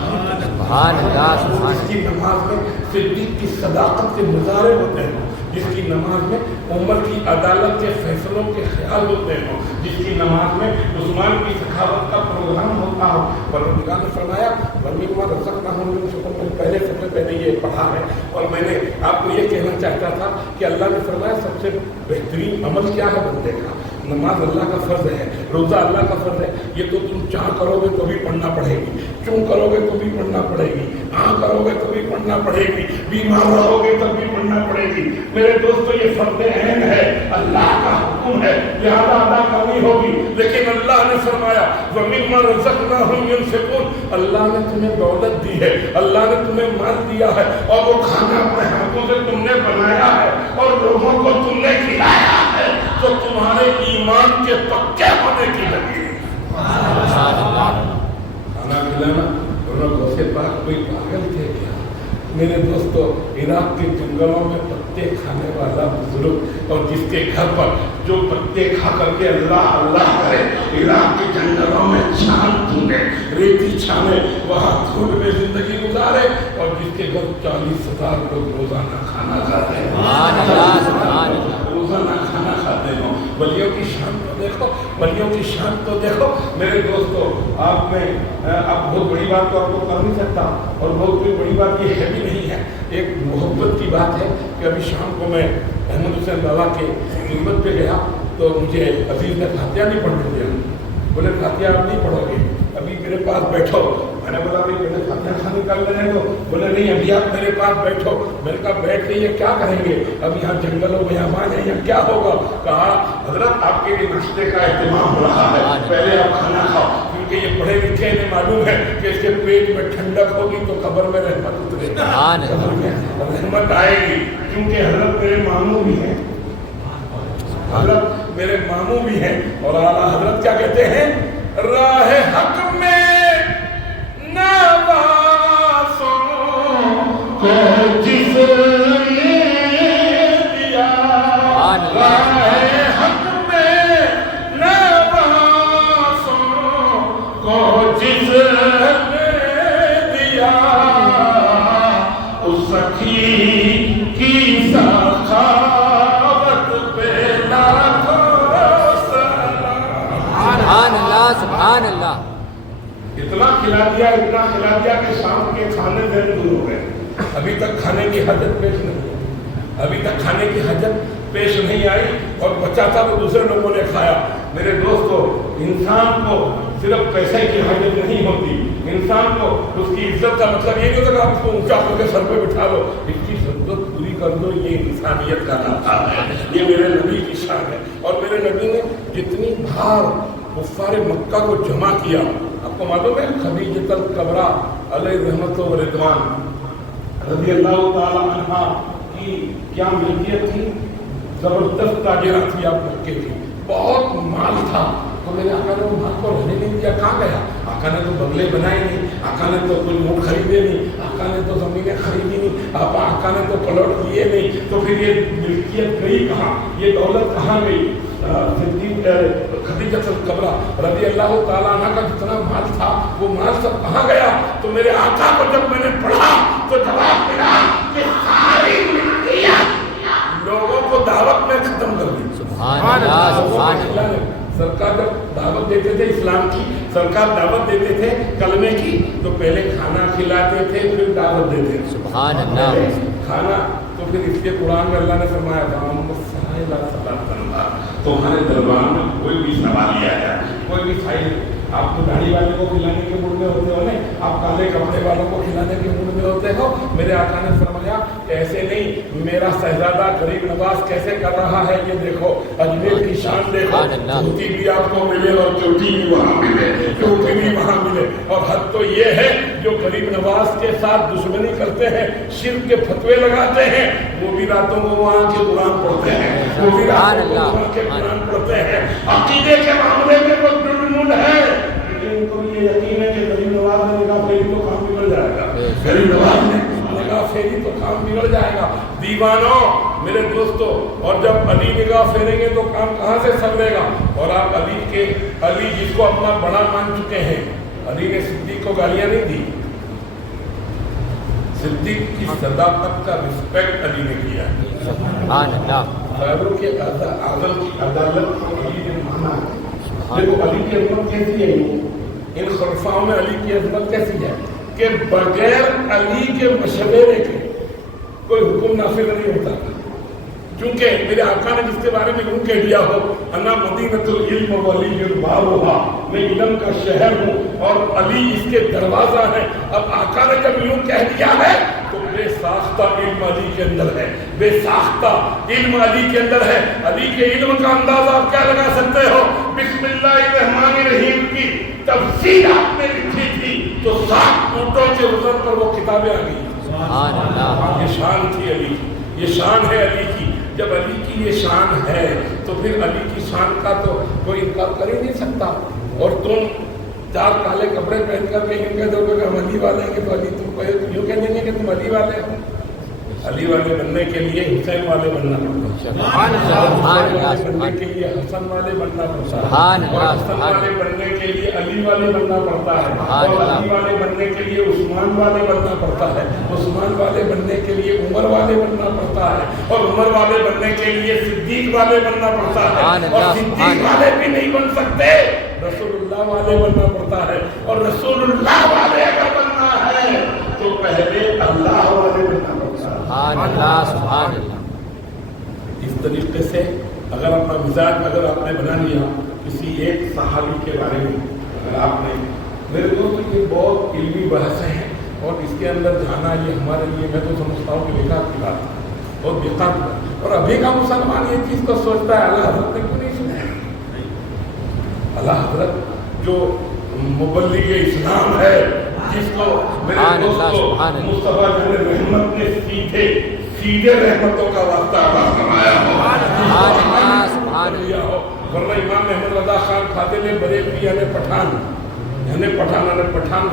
سبحان اللہ سبحان جس کی نماز میں صدیق کی صداقت کے مظاہرے ہوتے ہیں، جس کی نماز میں عمر کی عدالت کے فیصلوں کے خیال ہوتے ہیں، جس کی نماز میں عثمان کی سخاوت کا پروگرام ہوتا ہو. پروردگار نے فرمایا وَمِمَّا رَزَقْنَاهُمْ يُنْفِقُونَ. میں پہلے سب سے پہلے یہ پڑھا ہے اور میں نے آپ کو یہ کہنا چاہتا تھا کہ اللہ نے فرمایا سب سے بہترین عمل کیا ہے بندے کا؟ نماز اللہ کا فرض ہے، روزہ اللہ کا فرض ہے. یہ تو تم چاہ کرو گے تو بھی پڑھنا پڑے گی، چوں کرو گے تو بھی پڑھنا پڑے گی، ہاں کرو گے تو بھی پڑھنا پڑے گی، بیمار رہو گے تب بھی پڑھنا پڑے گی. میرے دوستو یہ فرض عین ہے، اللہ کا حکم ہے، لہذا ادا کرنی ہوگی. لیکن اللہ نے فرمایا وَمِمَّا رَزَقْنَاهُمْ يُنْفِقُونَ. اللہ نے تمہیں دولت دی ہے، اللہ نے تمہیں مال دیا ہے اور وہ کھانا اپنے ہاتھوں سے تم نے بنایا ہے اور لوگوں کو تم نے کھلایا ہے جو تمہارے ایمان کے پکے ہونے کی لگی. کھانا کھلانا غوث پاک کوئی پاگل تھے کیا؟ میرے دوستو عراق کے جنگلوں میں پتے کھانے والا بزرگ اور جس کے گھر پر جو پتے کھا کر کے اللہ اللہ کرے، عراق کے جنگلوں میں چھان ڈھونڈے، ریتی چھانے، وہاں دھوپ میں زندگی گزارے اور جس کے گھر 40,000 لوگ روزانہ کھانا کھاتے ہیں، روزانہ کھانا کھاتے ہیں. ولیوں کی شان تو دیکھو، ولیوں کی شان تو دیکھو. میرے دوستو آپ میں اب بہت بڑی بات تو آپ کو کر نہیں سکتا اور بہت کوئی بڑی بات یہ ہے بھی نہیں ہے. ایک محبت کی بات ہے کہ ابھی شام کو میں احمد حسین بابا کے خدمت پہ گیا تو مجھے عزیز نے فاتحہ نہیں پڑھنے دیا. بولے فاتحہ آپ نہیں پڑھو گے، ابھی میرے پاس بیٹھو. میں نے بولا بھائی پہلے فاتحہ خانی کر لینے دو. بولے نہیں ابھی آپ میرے پاس بیٹھو. میں نے کہا بیٹھ کے یہ کیا کریں گے؟ اب یہاں جنگلوں میں بیابان ہے، یہاں کیا ہوگا؟ کہا حضرت آپ کے لیے ناشتے کا اہتمام ہو رہا ہے، پہلے آپ کھانا کھاؤ کیونکہ یہ پڑھے لکھے انہیں معلوم ہے کہ اس کے پیٹ میں ٹھنڈک ہوگی تو قبر میں رحمت اترے گی، قبر میں رحمت آئے گی. کیونکہ حضرت میرے ماموں بھی ہیں، حضرت میرے ماموں بھی ہیں اور اعلیٰ حضرت کیا کہتے ہیں؟ راہ حق میں نوازوں کو جس نے دیا، راہ حق میں نوازوں کو جس نے دیا، اس سخی کی سخاوت پہ لاکھوں سلام. سبحان اللہ. اتنا کھلا دیا کہ شام کے کھانے سے دور ہو گئے. ابھی تک کھانے کی حاجت پیش نہیں ہوئی، ابھی تک کھانے کی حاجت پیش نہیں آئی اور بچا تھا تو دوسرے لوگوں نے کھایا. میرے دوستو انسان کو صرف پیسے کی حاجت نہیں ہوتی، انسان کو اس کی عزت کا مطلب یہ نہیں ہوتا کہ آپ اس کو اونچا کر کے سر پہ بٹھا لو، اس کی ضرورت پوری کر دو. یہ انسانیت کا نام ہے، یہ میرے نبی کی شان ہے. اور میرے نبی نے جتنی بار کفار مکہ کو جمع کیا आपको मालूम है खदीजतुल कुबरा अलैहि रहमत व रिदवान रज़ी अल्लाह ताला अन्हा की क्या मिल्कियत थी? जबरदस्त ताजिरा थी, आप मक्के की, बहुत माल था। तो मेरे आका ने माल को रहने नहीं दिया, कहाँ गया? आका ने तो बंगले बनाए नहीं, आका ने तो कोई ऊँट खरीदे नहीं, आका ने तो जमीनें खरीदी नहीं, आका ने तो प्लॉट लिए नहीं, तो फिर ये मिल्कियत गई कहाँ, ये दौलत कहाँ गई? खदीजतुल कुबरा रज़ी अल्लाह ताला अन्हा का जितना माल था वो माल सब कहाँ गया? तो मेरे आका को जब मैंने पढ़ा तो जवाब मिला कि सारी मिल्कियत लोगों को दावत में खत्म कर दी। सुभान अल्लाह। सरकार जब दावत देते थे इस्लाम की, सरकार दावत देते थे कलमे की, तो पहले खाना खिलाते थे फिर दावत देते थे। सुभान अल्लाह। खाना तो फिर इसके कुरान में अल्लाह ने फरमाया तुम्हारे दरबार में कोई भी सवाल लिया जाए, कोई भी साइल, आप तो दाढ़ी वाले को खिलाने के मूड में होते हो, नहीं आप काले कपड़े वालों को खिलाने के मूड में होते हो। मेरे आका ने फरमाया ऐसे नहीं, मेरा शहजादा गरीब नवाज कैसे कर रहा है ये देखो, अजमेर की शान देखो, धोती भी आपको मिले और चोटी भी वहाँ मिले, टोपी भी वहाँ मिले। और हद तो ये है जो गरीब नवाज के साथ दुश्मनी करते हैं, शिर्क के फतवे लगाते हैं, वो भी रातों को वहाँ के कुरान पढ़ते हैं, वो भी रातों को वहाँ के कुरान पढ़ते हैं। अकीदे के मामले में वो दुर्मुन है, लेकिन उनको ये यकीन है कि गरीब नवाज ने निगाह फेरी तो काम बिगड़ जाएगा, गरीब नवाज ने निगाह फेरी तो काम बिगड़ जाएगा। दीवानों, मेरे दोस्तों, और जब अली निगाह फेरेंगे तो काम कहाँ से संभलेगा? और आप अली जिसको अपना बड़ा मान चुके हैं, अली ने सिद्दीक को गालियां नहीं दी, सिद्दीक की सदाकत का रिस्पेक्ट अली ने किया। साहबों के आदल की अदालत को अली ने माना। देखो अली की अजमत कैसी है, इन खुलफाओं में अली की अजमत कैसी है कि बगैर अली के मशवरे के कोई हुक्म नाफिज नहीं होता। क्योंकि मेरे आका ने जिसके बारे में यूं कह दिया हो, अन्ना मदीनतुल इल्म व अलीयुल बाबुहा, मैं इल्म का शहर हूँ और अली इसके दरवाजा है। अब आका ने जब यूं कह दिया है तो बेसाख्ता इल्म अली के अंदर है, बेसाख्ता इल्म अली के अंदर है। अली के इल्म का अंदाजा आप क्या लगा सकते हो? बिस्मिल्लाहिर्रहमानिर्रहीम की तफसीर आपने लिखी थी तो 7 ऊँटों के वजन पर वो किताबें आ गई। ये शान थी अली की, ये शान है अली की। जब अली की ये शान है तो फिर अली की शान का तो कोई इनकार कर ही नहीं सकता। और तुम 4 काले कपड़े पहन कर के यूँ कह दोगे कि हम अली वाले हैं, तो अली तुम यूँ कह देंगे कि तुम अली वाले हो। अली वाले बनने के लिए हुसैन वाले बनना पड़ता है, बनने के लिए हसन वाले बनना पड़ता है, और हसन वाले बनने के लिए अली वाले बनना पड़ता है, और अली वाले बनने के लिए उस्मान वाले बनना पड़ता है, उस्मान वाले बनने के लिए उमर वाले बनना पड़ता है, और उमर वाले बनने के लिए सिद्दीक वाले बनना पड़ता है, और सिद्दीक वाले भी नहीं बन सकते, रसूलुल्लाह वाले बनना पड़ता है। और रसूलुल्लाह वाले अगर बनना है तो पहले अल्लाह वाले बनना पड़ता है। इस तरीके से अगर अपना मिजाज अगर आपने बना लिया किसी एक सहाबी के बारे में, अगर आपने, मेरे दोस्त ये बहुत इल्मी बहस है और इसके अंदर जाना ये हमारे लिए, मैं तो समझता हूँ कि बेकार की बात है, बहुत बेकार की बात। और अभी का मुसलमान ये चीज़ को सोचता है, अल्लाह हज़रत ने क्यों नहीं सुना? अल्लाह हज़रत जो मुबल्लिग इस्लाम है, जिसको मेरे दोस्तों मुस्तफा रहमत ने सीधे रहमतों का वास्ता फरमाया हो, वरना इमाम अहमद रज़ा खान खाते ने बरेलवी यानी पठान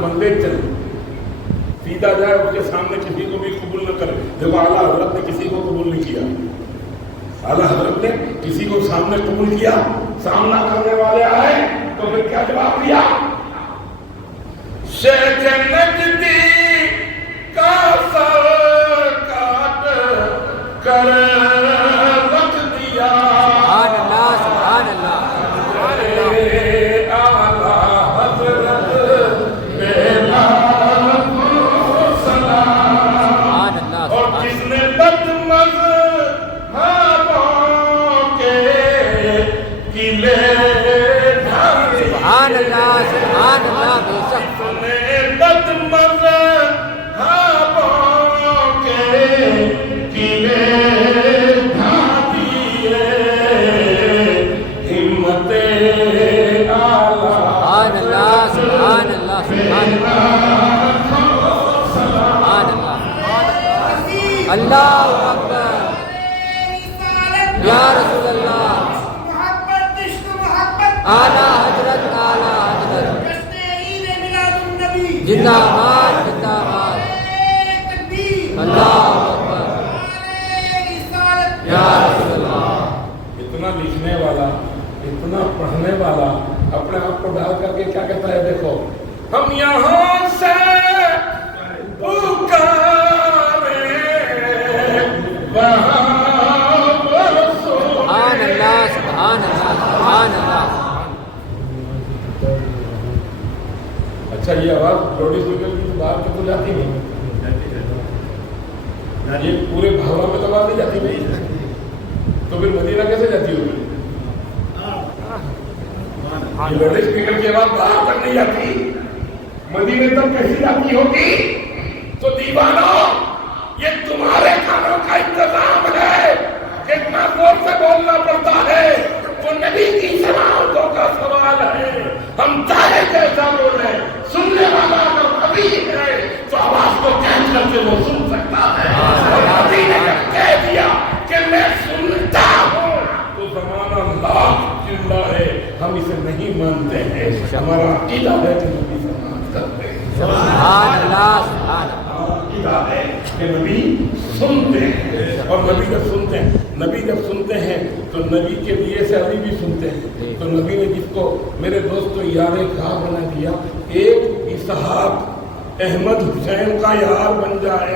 बंदे चले, सीधा जाए उसके सामने किसी को भी कबूल न करे। देखो आला हज़रत ने किसी को कबूल नहीं किया, आला हज़रत ने किसी को सामने कबूल किया, सामना करने वाले आए तो फिर क्या जवाब दिया? शेख नजदी का सर काट कर रख दिया, आला हज़रत सलाम। और जिसने किले बदमज़ सुनने वाला, इतना पढ़ने वाला अपने आप को डाल करके क्या कहता है, देखो हम यहाँ से पुकारे वहाँ बरसो। सुभान अल्लाह, सुभान अल्लाह, सुभान अल्लाह। अच्छा, ये आवाज लाउड स्पीकर की बाहर के तो जाती नहीं, ये पूरे भावना में तो बात नहीं जाती नहीं, तो फिर मदीना कैसे जाती होगी? लाउड स्पीकर की आवाज बाहर तक नहीं जाती, मदीने तक कैसी जाती होगी? तो दीवानो, ये तुम्हारे कानों का इंतजाम है, कितना जोर से बोलना पड़ता है, तो नबी की समातों का सवाल है। हम चाहे कैसा बोले, सुनने वाला अगर कभी है तो आवाज को कैच करके वो सुन सकता है। और नबी ने जब कह दिया कि मैं सुनता हूँ, तो जमाना लाख चिल्ला है, हम इसे नहीं मानते हैं। हमारा अकीदा है कि नबी से मान सकते हैं, सुभान अल्लाह, सुभान अल्लाह। अकीदा है कि नबी सुनते हैं, और नबी जब सुनते हैं, नबी जब सुनते हैं तो नबी के लिए से अली भी सुनते हैं। तो नबी ने जिसको मेरे दोस्तों यार खा बना दिया, एक इसहाक अहमद हुसैन का यार बन जाए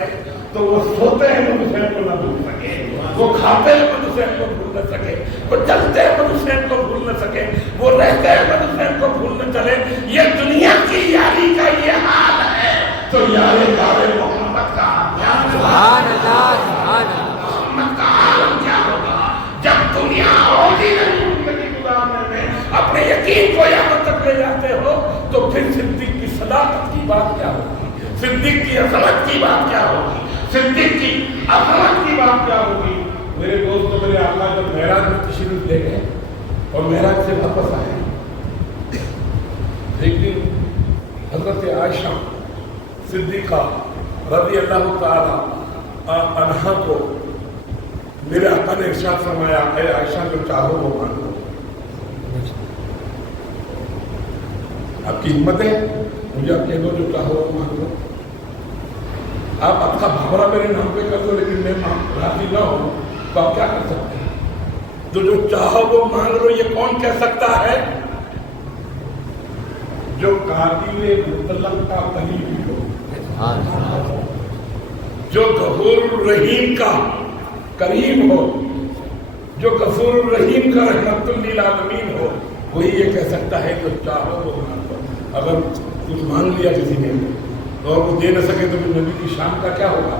तो वो सोते हैं हुसैन को न भूल सके, वो खाते हैं हुसैन को भूल न सके, वो चलते हैं हुसैन को भूल न सके, वो रहते हैं हुसैन को भूल न चले। ये दुनिया की यारी का ये हाल है, तो यारे गारे मोहम्मद का सुभान अल्लाह, सुभान अल्लाह। मोहम्मद का आलम क्या होगा जब दुनिया होगी नहीं जिंदगी गुजारने में, अपने यकीन को यहाँ तक ले जाते हो, तो फिर सिद्दीक की सदाकत की बात क्या होगी, सिद्दीक की अज़मत की बात क्या होगी, सिद्दीक की अज़मत की बात क्या होगी। मेरे दोस्तों, मेरे आका जब मेराज में तशरीफ ले गए और मेराज से वापस आए, एक दिन हजरत आयशा सिद्दीक़ा रज़ी अल्लाह ताला अन्हा को मेरे आका ने इरशाद फरमाया, ऐ आयशा जो चाहो वो मांगो। आपकी हिम्मत है, मुझे आप कह दो जो चाहो वो मांगो। आप आपका भावरा मेरे नाम पे कर दो, लेकिन मैं राजी ना हो तो आप क्या कर सकते हैं? तो जो चाहो वो मांग लो, ये कौन कह सकता है? जो कातिले मुतल्लक का करीब हो, जो गफूर रहीम का करीब हो, जो गफूर रहीम का रहमतुल लिल आलमीन हो, वही ये कह सकता है जो चाहो वो मांगो। अगर कुछ मांग लिया किसी ने और वो दे न सके तो फिर नबी की शान का क्या होगा?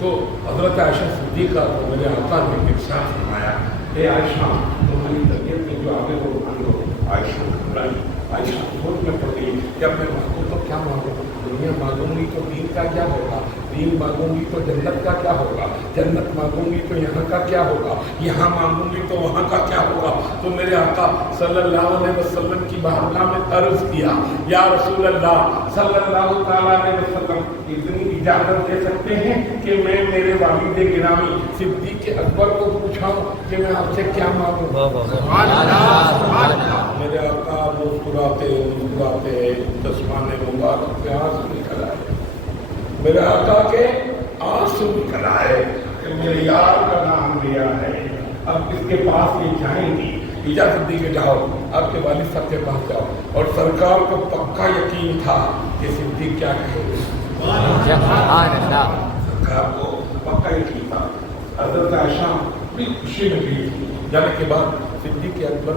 तो हजरत आयशा सिद्दीक़ा को मेरे आका ने इरशाद फरमाया, ए आयशा तुम्हारी तबीयत में जो आगे वो मांगो। आयशा घबराई, आयशा सोच में पड़ गई कि अब मैं मांगू तो क्या मांगू, दुनिया मांगूंगी तो दीन का क्या होगा, दीन मांगूंगी तो जन्नत का क्या होगा, जन्नत मांगूंगी तो यहाँ का क्या होगा, यहाँ मांगूंगी तो वहाँ का क्या होगा। तो मेरे आका सल्लल्लाहु अलैहि वसल्लम की बारगाह में अर्ज किया, या रसूल अल्लाह सल्लल्लाहु तआला अलैहि वसल्लम, इतनी इजाजत दे सकते हैं कि मैं मेरे वालिद गिरामी सिद्दीक़ अकबर को पूछाऊं कि मैं आपसे क्या मांगूं? मेरे आका मुस्कुराते मुस्कुराते चश्माने मुबारक पे आंसू निकल आए, मेरे आका के आंसू निकल आए कि मेरे यार का नाम लिया है, अब किसके पास ये जाएंगी? इजाजत दी कि जाओ, आपके वालिद साहब के पास जाओ। और सरकार को पक्का यकीन था कि सिद्दीक़ क्या कहेंगे, सरकार को पक्का यकीन था। हज़रत आयशा भी खुशी में गई। जाने के बाद सिद्दीक़ अकबर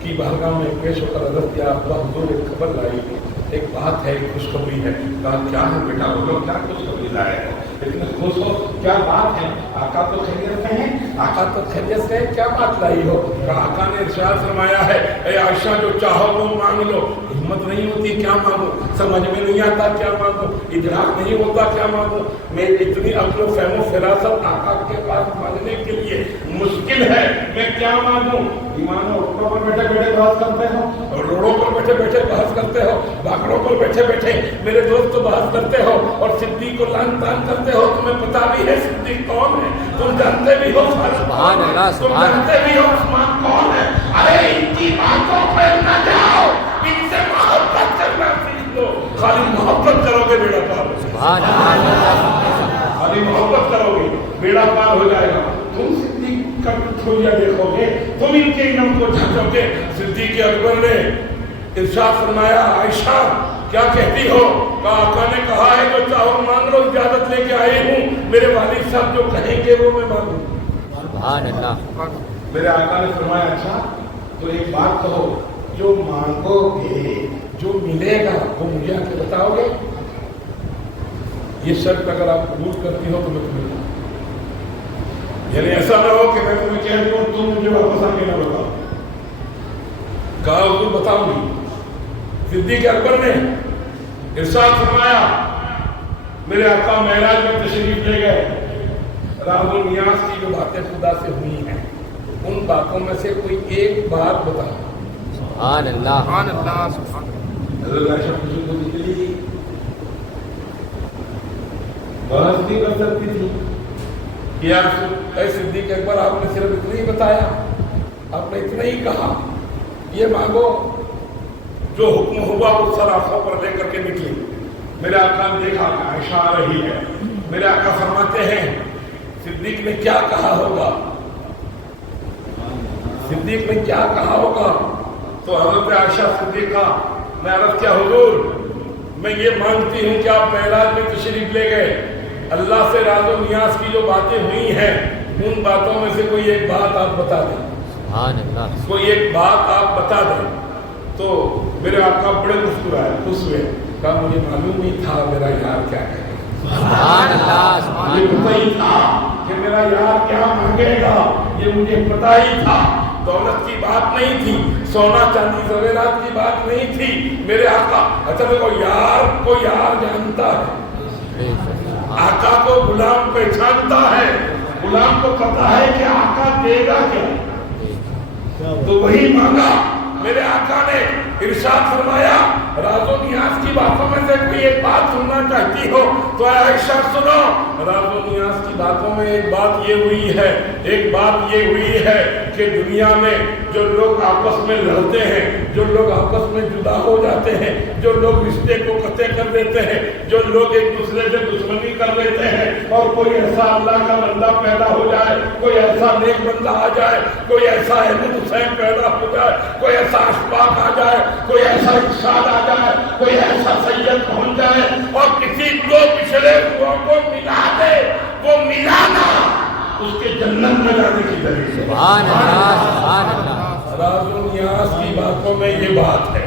की बारगाह में पेश होकर अर्ज़ किया, अल्लाह हुज़ूर एक खबर लाई, एक बात है, एक खुशखबरी है। कहा क्या है बेटा, बोलो क्या खुशखबरी लाए हो, इतने खुश हो, क्या बात है? आका तो खैरियत से हैं, आका तो खैरियत से हैं, क्या बात लाई हो? कहा आका ने इरशाद फरमाया है, ए आयशा जो चाहो वो मांग लो। हिम्मत नहीं होती क्या मांगो, समझ में नहीं आता क्या मांगो, इदराक नहीं होता क्या मांगो। मैं इतनी अक्ल फहमो फिरासत आका के पास मांगने के लिए मुश्किल है, मैं क्या मांगू? ईमानो रोडों पर बैठे बैठे बहस करते हो, रोडों पर बैठे बैठे बहस करते हो, बागड़ों पर बैठे बैठे मेरे दोस्त तो बहस करते हो, और सिद्दीक़ को लान तान करते हो। तुम्हें पता भी है सिद्दीक़ कौन है, तुम जानते भी हो सुभान अल्लाह, तुम जानते भी हो उस्मान कौन है। अरे इनकी बातों पर न जाओ, इनसे मोहब्बत करना सीख लो। खाली मोहब्बत करोगे बेड़ा पार, सुभान अल्लाह। खाली मोहब्बत करोगे बेड़ा पार हो जाएगा। तुम सिद्दीक़ का खुलिया देखोगे, तुम इनके इल्म को झांकोगे। सिद्दीक़ अकबर ने इरशाद फरमाया, आयशा क्या कहती हो? कहा आका ने कहा है जो चाहो मांग लो, इजाजत लेके आई हूँ, मेरे वालिद साहब जो कहेंगे वो मैं मांगूंगा। सुभान अल्लाह। मेरे आका ने फरमाया, अच्छा तो एक बात कहो, जो मांगोगे जो मिलेगा वो मुझे आके बताओगे? ये शर्त अगर आप कबूल करती हो तो मैं तुम्हें बताऊं। यानी ऐसा ना हो कि मैं तुम्हें कह दूं तुम मुझे वापस आके ना बताओ। कहा हुजूर बताऊंगी। सिद्दीक़ अकबर ने इरशाद फरमाया, मेरे आका मेराज में तशरीफ ले गए, राहुल नियाज की जो बातें खुदा से हुई हैं उन बातों में से कोई एक बात बताओ। सुभान अल्लाह। सुभान अल्लाह, सुभान बहस भी कर सकती थी कि यार सिद्दीक़ अकबर आपने सिर्फ इतना ही बताया, आपने इतना ही कहा, ये मांगो। जो हुक्म हुआ वो सर आंखों पर लेकर के निकली। मेरे आका ने देखा आयशा आ रही है। मेरे आका फरमाते हैं सिद्दीक़ ने क्या कहा होगा, सिद्दीक़ ने क्या कहा होगा? तो हज़रत आयशा सिद्दीक़ा ने अर्ज़ किया, हुजूर मैं ये मांगती हूँ कि आप मेराज में तशरीफ ले गए, अल्लाह से राज़ो नियाज़ की जो बातें हुई हैं उन बातों में से कोई एक बात आप बता दें। सुभान अल्लाह। कोई एक बात आप बता दें। तो मेरे आका बड़े मुस्कुराए, खुश हुए, कहा मुझे मालूम ही था मेरा यार क्या कहेगा। सुभान अल्लाह। मुझे पता ही था कि मेरा यार क्या मांगेगा, ये मुझे पता ही था। दौलत की बात नहीं थी, सोना चांदी ज़वेरात की बात नहीं थी। मेरे आका अच्छा देखो यार को यार जानता है, आका को गुलाम पहचानता है, गुलाम को पता है कि आका देगा क्या, तो वही मांगा। मेरे आका ने इरशाद फरमाया, राज़ो नियाज़ की बातों में से कोई एक बात सुनना चाहती हो तो आयशा सुनो। राज़ो नियाज़ की बातों में एक बात ये हुई है, एक बात ये हुई है कि दुनिया में जो लोग आपस में लड़ते हैं, जो लोग आपस में जुदा हो जाते हैं, जो लोग रिश्ते को कतई कर देते हैं, जो लोग एक दूसरे से दुश्मनी कर लेते हैं, और कोई ऐसा अल्लाह का बंदा पैदा हो जाए, कोई ऐसा नेक बंदा आ जाए, कोई ऐसा अहमद हुसैन पैदा हो जाए, कोई ऐसा अशफाक आ जाए, कोई ऐसा इरशाद आ जाए, कोई ऐसा सैयद पहुंच जाए और किसी दो पिछले हुओं को मिला दे, वो मिलाना उसके जन्नत में जाने की दलील है। सुभान अल्लाह। सुभान अल्लाह। राज़ो नियाज़ की बातों में ये बात है।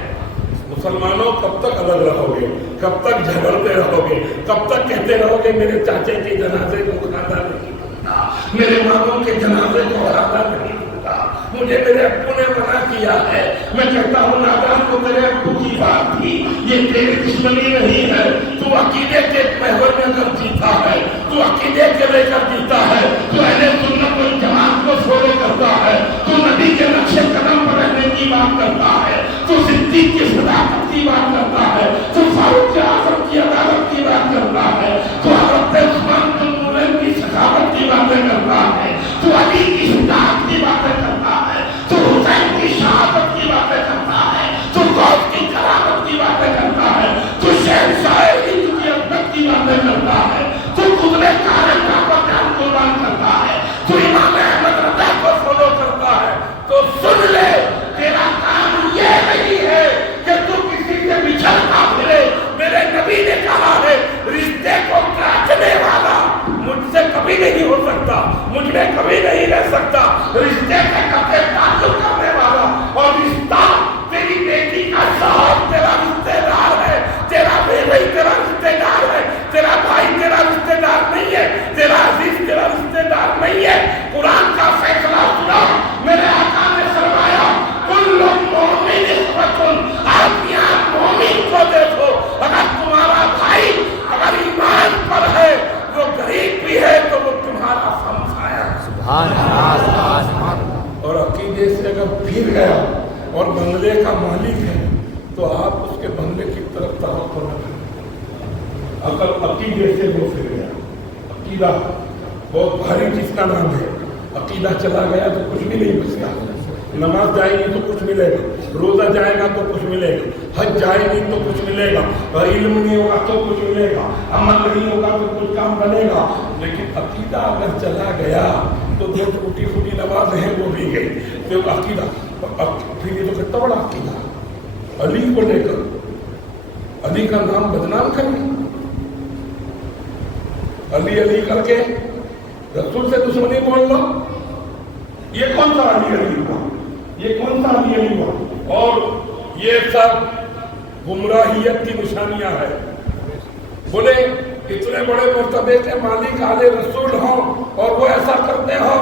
मुसलमानों कब तक अलग रहोगे, कब तक झगड़ते रहोगे, कब तक कहते रहोगे मेरे चाचे के जनाजे को खाना नहीं दूंगा, मेरे मामों के जनाजे को खाना नहीं दूंगा, मुझे मेरे अब्बू ने मना किया है। मैं कहता हूँ नादान को मेरे अब्बू की बात थी, ये तेरी दुश्मनी नहीं है। तू अकीदे के महवर में अगर जीता है, तू अकीदे के लेकर जीता है, तू अहले सुन्नत वल जमात को फॉलो करता है, तू नबी के नक्शे कदम पर रहने की बात करता है, तू सिद्दीक़ की सदाकत की बात करता है, तू फारूक आज़म की अदालत की बात करता है, तू हज़रत उस्मान बिन नूरैन की सखावत की बातें करता है, तू अली की शुजाअत की बातें करता है, तू हुसैन की शहादत की बातें करता है, तू गौस की करामत की बातें करता है, तू शहंशाह हिंद की अज़मत की बातें करता है, तू कुतुब कायनात पर जान कुर्बान करता है, तू इमाम अहमद रज़ा को फॉलो करता है। तो सुन ले, तेरा काम ये नहीं है कि तू किसी से बिछड़ता फिरे। मेरे नबी ने कहा है रिश्ते को काटने वाला मुझसे कभी नहीं हो सकता, मुझ में कभी नहीं रह सकता। रिश्ते से कतई ताल्लुक करने वाला, और रिश्ता तेरी बेटी का साहब तेरा रिश्तेदार है, तेरा बेटी तेरा रिश्तेदार है, तेरा भाई तेरा रिश्तेदार नहीं है, तेरा अजीज तेरा रिश्तेदार नहीं है। कुरान का फैसला सुना, मेरे आका ने फरमाया कुल्लु मोमिन इख्वतुन। आप यहाँ मोमिन को देखो, अगर तुम्हारा भाई अगर ईमान पर है, वो गरीब भी है तो वो तुम्हारा समझाया। सुभान अल्लाह। और अकीदे से अगर फिर गया और बंगले का मालिक है तो आप उसके बंगले की तरफ तवज्जो न करें। अगर अकीदे से वो फिर गया, अकीदा बहुत भारी चीज का नाम है, अकीदा चला गया तो कुछ भी नहीं बचता। नमाज जाएगी तो कुछ मिलेगा, रोजा जाएगा तो कुछ मिलेगा, हज जाएगी तो कुछ मिलेगा, इल्म नहीं होगा तो कुछ मिलेगा, अमल नहीं होगा तो कुछ काम बनेगा। लेकिन अकीदा अगर चला गया तो ये तो टूटी फूटी नमाज है वो भी गई, तो अकीदा फिर ये तो कितना बड़ा अकीदा अली को लेकर, अली का नाम बदनाम करके, अली अली करके रसूल से दुश्मनी बोल लो, ये कौन सा अली अली हुआ, ये कौन सा अली अली हुआ। और ये सब गुमराहियत की निशानियां है। बोले इतने बड़े मर्तबे के मालिक आले रसूल हो और वो ऐसा करते हो,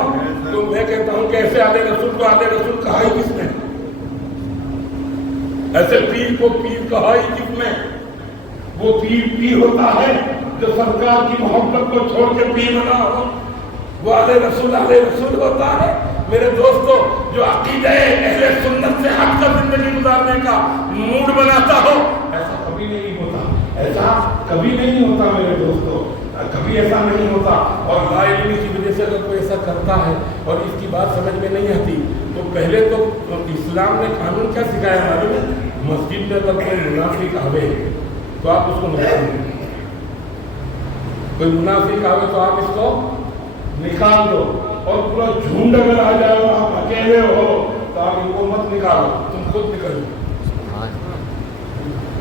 तो मैं कहता हूं कि ऐसे आले रसूल को आले रसूल कहा ही किसने, ऐसे पीर को पीर कहा ही किसने। वो पीर होता है जो सरकार की मोहब्बत को छोड़ के पीर बना हो, वो आले रसूल होता है। मेरे दोस्तों, जो अकीदे अहले सुन्नत से हटकर जिंदगी गुजारने का मूड बनाता हो, ऐसा कभी नहीं होता, ऐसा कभी नहीं होता मेरे दोस्तों, कभी ऐसा नहीं होता। और लाइल्मी की वजह से अगर कोई ऐसा करता है और इसकी बात समझ में नहीं आती, तो पहले तो इस्लाम ने कानून क्या सिखाया मालूम है, मस्जिद में अगर कोई मुनाफिक आवे तो आप उसको निकाल दो, कोई मुनाफिक आवे तो आप इसको निकाल दो, और पूरा झुंड अगर आ जाए और आप अकेले हो तो आप इनको मत निकालो, तुम खुद निकल जाओ,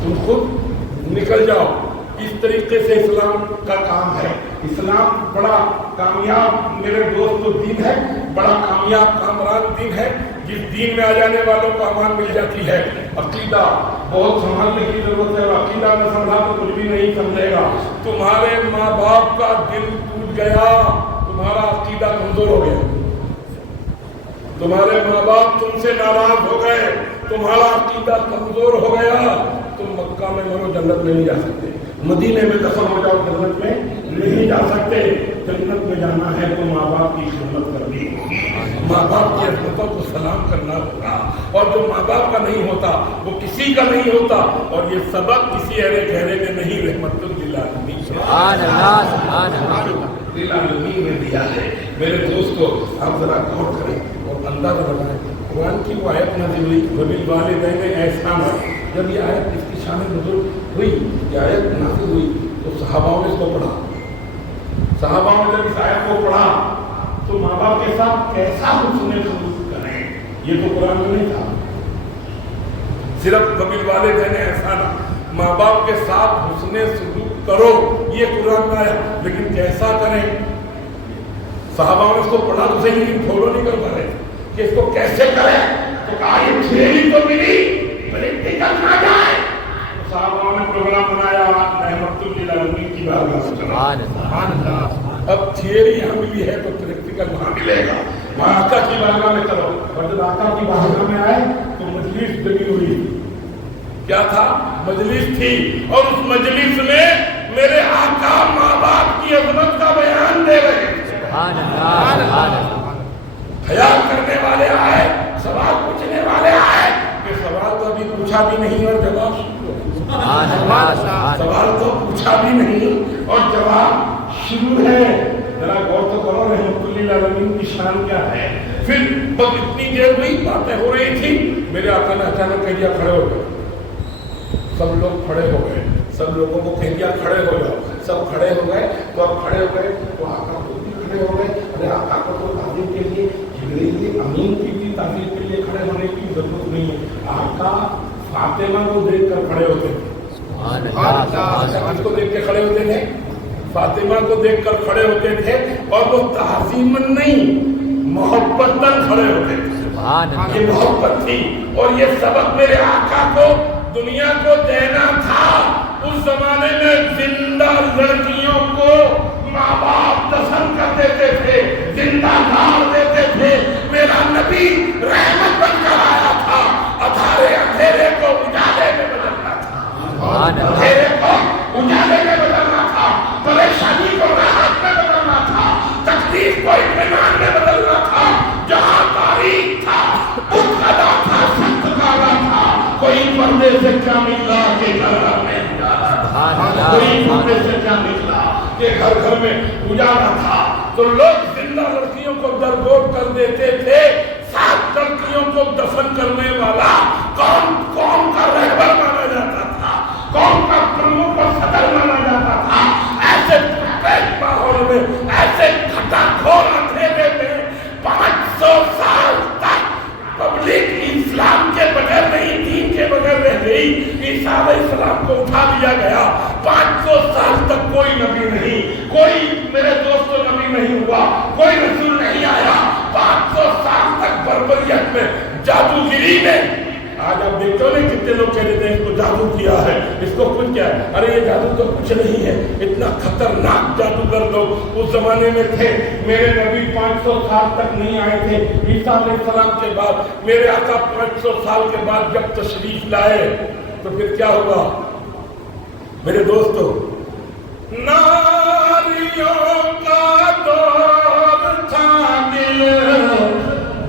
तुम खुद निकल जाओ। इस तरीके से इस्लाम का काम है। इस्लाम बड़ा कामयाब मेरे दोस्तों दीन है, बड़ा कामयाब कामरान दीन है, जिस दीन में आ जाने वालों को अमान मिल जाती है। अकीदा बहुत संभालने की जरूरत है, अकीदा में संभाल तो कुछ भी नहीं समझेगा। तुम्हारे माँ बाप का दिल टूट गया, तुम्हारा अकीदा कमजोर हो गया, तुम्हारे माँ बाप तुमसे नाराज हो गए, तुम्हारा अकीदा कमजोर हो गया, तुम मक्का में मरो जन्नत में नहीं जा सकते, मदीने में दफन हो जाओ जन्नत में नहीं जा सकते। जन्नत में जाना है तो माँ बाप की खिदमत करनी होगी, माँ बाप की अज़मतों को सलाम करना होगा, और जो माँ बाप का नहीं होता वो किसी का नहीं होता। और ये सबक किसी अरे गहरे में नहीं, रहमतुल लिल आलमीन में दिया है। मेरे दोस्तों, आप जरा गौर करें और अंदाजा लगाएं, कुरान की वो आयत नाज़िल हुई, वबिल वालिदैन एहसाना, जब ये आयत इसकी शान नुज़ूल हुई, ये आयत नाज़िल हुई, तो सहाबाओं ने इसको पढ़ा, सहाबाओं ने जब इस आयत को पढ़ा तो माँ बाप के साथ कैसा हुस्न सलूक करें, ये तो कुरान में नहीं था। सिर्फ वबिल वालिदैन एहसाना, माँ बाप के साथ हुस्न सलूक करो, ये कुरान में आया, लेकिन कैसा करें। सहाबाओं ने इसको पढ़ा तो सही, लेकिन फॉलो नहीं कर पा रहे कि इसको कैसे करें। तो कहा ये थियरी तो मिली, प्रैक्टिकल ना जाए। तो सहाबाओं ने प्रोग्राम बनाया रहमतुल लिल आलमीन की बारगाह। अब थियरी यहाँ मिली है तो प्रैक्टिकल वहाँ मिलेगा, वहाँ आका की बारगाह में करो। और जब आका की बारगाह में आए तो मजलिस लगी हुई, क्या था, मजलिस थी, और उस मजलिस में मेरे आका माँ बाप की अज़मत का बयान दे रहे थे। ख्याल करने वाले आए, सवाल पूछने वाले आए, कि सवाल तो अभी पूछा भी नहीं और जवाब, सवाल तो पूछा भी नहीं और जवाब शुरू है। जरा गौर तो करो, रहमतुल लिल आलमीन की शान क्या है। फिर बस इतनी देर हुई, बातें हो रही थी, मेरे आका ने अचानक कह दिया खड़े हो गए, सब लोग खड़े हो गए, सब लोगों को कह दिया खड़े हो जाओ, सब खड़े हो गए। तो अब खड़े हो गए तो आका खुद भी खड़े हो गए। अरे आका को तो ताज़ीम के लिए जिब्रील अमीन की भी ताज़ीम के लिए खड़े होने की जरूरत नहीं है। आका फातिमा को देख कर खड़े होते थे, किसको देख के खड़े होते थे, फातिमा को देख कर खड़े होते थे, और वो ताज़ीमन नहीं मोहब्बतन खड़े होते थे। ये मोहब्बत थी, और ये सबक मेरे आका को दुनिया को देना था। उस जमाने में जिंदा लड़कियों को माँ बाप दफन कर देते थे, जिंदा गाड़ देते थे। मेरा नबी रहमत बनकर आया था, अंधेरे को उजाले में बदलना था, अंधेरे को उजाले में बदलना था, परेशानी को राहत में बदलना था, तकलीफ को इत्मीनान में बदलना था। जहाँ तारीख था, उत्कदा था, सख्त काला था, कोई पर्दे से क्या निकला के घर में, कोई पर्दे से क्या निकला के घर घर में उजाला था। तो लोग जिंदा लड़कियों को दरगोर कर देते थे। 7 लड़कियों को दफन करने वाला कौम का रहबर माना जाता था, कौम का प्रमुख और सदर माना जाता था। ऐसे माहौल में, ऐसे घटाखोर अंधेरे में کوئی رسول نہیں آیا 500 سال تک بربریت میں جادوگری میں. آج آپ دیکھتے ہو نہیں کتنے لوگ کہہ رہے ہیں اس کو جادو کیا ہے, اس کو کچھ کیا ہے. ارے یہ جادو تو کچھ نہیں ہے, اتنا خطرناک جادوگر لوگ اس زمانے میں تھے. میرے نبی 500 سال تک نہیں آئے تھے. عیسیٰ علیہ السلام کے بعد میرے آقا 500 سال کے بعد جب تشریف لائے تو پھر کیا ہوا میرے دوستو؟ ناریوں کا دور تھا, دل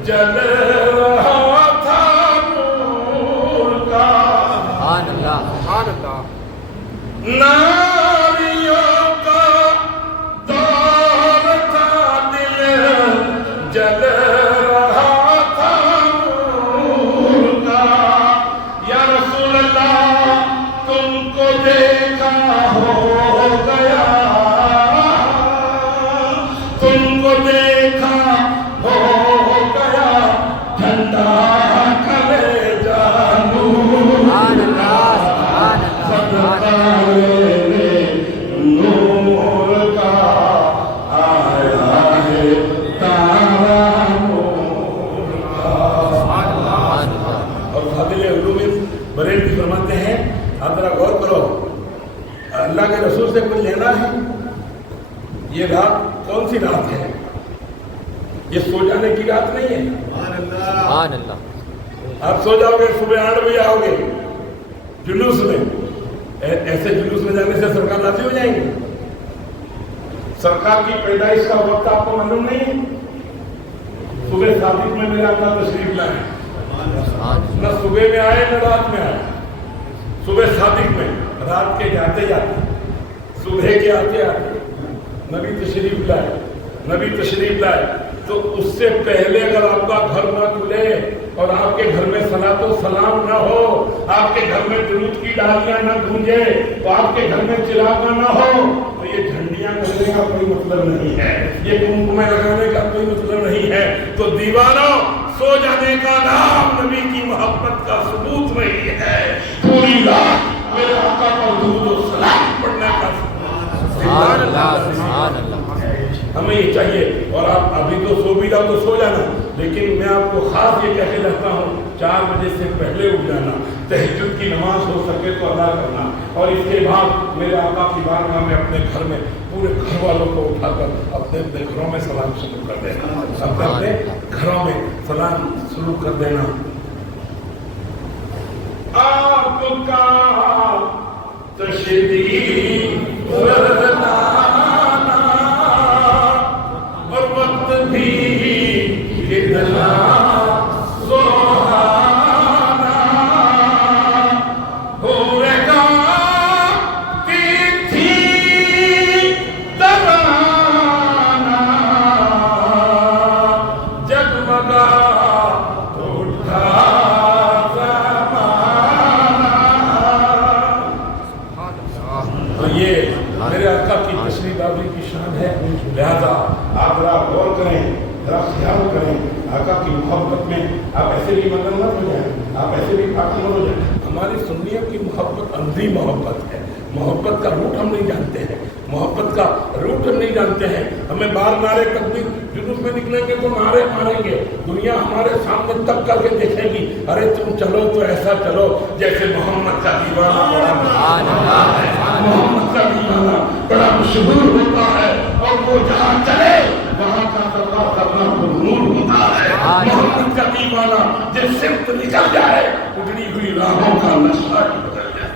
جل رہا تھا نور کا. سبحان اللہ, سبحان اللہ. ناریوں کا دور تھا, دل جل رہا تھا نور کا. یا رسول اللہ تم کو دیکھا ہو گیا, تم کو دیکھا ہو گیا, جھنڈا کھلے جانو. سبحان اللہ, سبحان اللہ, سبحان اللہ. نور کا آیا ہے تارا نور کا. سبحان اللہ. اور فاضل علوم بریلوی فرماتے ہیں, آپ ذرا غور کرو, اللہ کے رسول سے کچھ لینا ہے. یہ رات کون سی رات ہے؟ یہ سو جانے کی رات نہیں ہے. سبحان اللہ. آپ سو جاؤ گے, صبح 8 بجے آؤ گے جلوس میں. ایسے جلوس میں جانے سے سرکار راضی ہو جائیں گے؟ سرکار کی پیدائش کا وقت آپ کو معلوم نہیں ہے؟ صبح صادق میں میرا آقا تشریف لائے, نہ صبح میں آئے نہ رات میں آئے. صبح صادق میں, رات کے جاتے جاتے, صبح کے آتے آتے نبی تشریف لائے. نبی تشریف لائے تو اس سے پہلے اگر آپ کا گھر نہ کھلے اور آپ کے گھر میں صلاۃ و سلام نہ ہو, آپ کے گھر میں درود کی ڈالیاں نہ گونجے, تو آپ کے گھر میں چراغ نہ ہو, تو یہ جھنڈیاں کرنے کا کوئی مطلب نہیں ہے, یہ کمکمے لگانے کا کوئی مطلب نہیں ہے. تو دیوانوں, سو جانے کا نام نبی کی محبت کا ثبوت نہیں ہے. پوری رات میرے آقا پر درود و سلام پڑھنے کا سبحان اللہ, سبحان اللہ. ہمیں یہ چاہیے. اور آپ ابھی تو سو بھی جاؤ تو سو جانا, لیکن میں آپ کو خاص یہ کہہ کے رہتا ہوں 4 بجے سے پہلے اٹھ جانا, تہجد کی نماز ہو سکے تو ادا کرنا. اور اس کے بعد میرے آقا کی بارگاہ میں اپنے گھر میں پورے گھر والوں کو اٹھا کر اپنے اپنے گھروں میں سلام شروع کر دینا. اپنے گھروں میں سلام شروع کر دینا. آپ کا تشریف لانا اور وقت بھی اتنا سہانا, حور گاتی تھی ترانہ, جگمگا اٹھا میرے آقا کی تشریف آوری کی شان ہے. لہذا آپ ذرا غور کریں, ذرا خیال کریں. آقا کی محبت میں آپ ایسے بھی مگن مت ہو جائیں, آپ ایسے بھی پاک مت ہو جائیں. ہماری سنیوں کی محبت اندھی محبت ہے. محبت کا روٹ ہم نہیں جانتے ہیں, محبت کا روٹ ہم نہیں جانتے ہیں. ہمیں بار نعرے تکبیر جلوس میں نکلیں گے تو نعرے ماریں گے, دنیا ہمارے سامنے تک کر کے دیکھے گی. ارے تم چلو تو ایسا چلو جیسے محمد کا دیوانہ بڑا مشہور ہے, محمد کا دیوانہ بڑا مشہور ہوتا ہے, اور وہ جہاں چلے وہاں کا سرکار کرنا نور ہوتا ہے. محمد کا دیوانہ جس سمت نکل جائے اجڑی ہوئی راہوں کا نقشہ بدل جائے,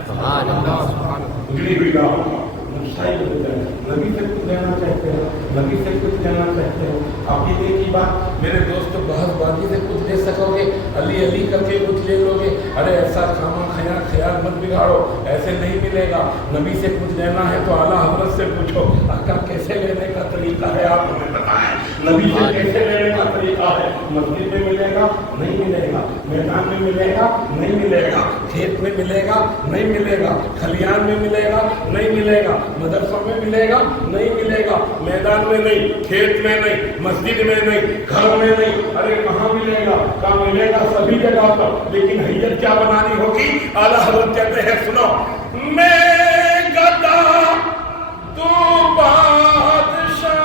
اجڑی ہوئی راہوں کا نقشہ بدل جائے. نبی سے کچھ لینا چاہتے ہو, نبی سے کچھ لینا چاہتے ہو, عقیدے کی بات میرے دوست بحث بازی سے کچھ لے سکو گے, علی علی کر کے کچھ لے لو گے. ارے ایسا خامہ خیال مت بگاڑو, ایسے نہیں ملے گا. نبی سے کچھ لینا ہے تو اعلیٰ حضرت سے پوچھو, آقا کیسے لینے کا طریقہ ہے آپ ہمیں بتائیں. نبی سے کیسے لینے کا طریقہ ہے؟ مسجد میں ملے گا نہیں ملے گا, میدان میں ملے گا نہیں ملے گا, کھیت میں ملے گا نہیں ملے گا, کھلیان میں ملے گا نہیں ملے گا, مدرسوں میں ملے گا نہیں ملے گا, میدان میں نہیں, کھیت میں نہیں, مسجد میں نہیں, گھر میں نہیں. ارے کہاں ملے گا؟ کہاں ملے گا؟ سبھی جگہ پر. لیکن حیت کیا بنانی ہوگی؟ اعلیٰ حضرت کہتے ہیں سنو, میں گدا تو بادشاہ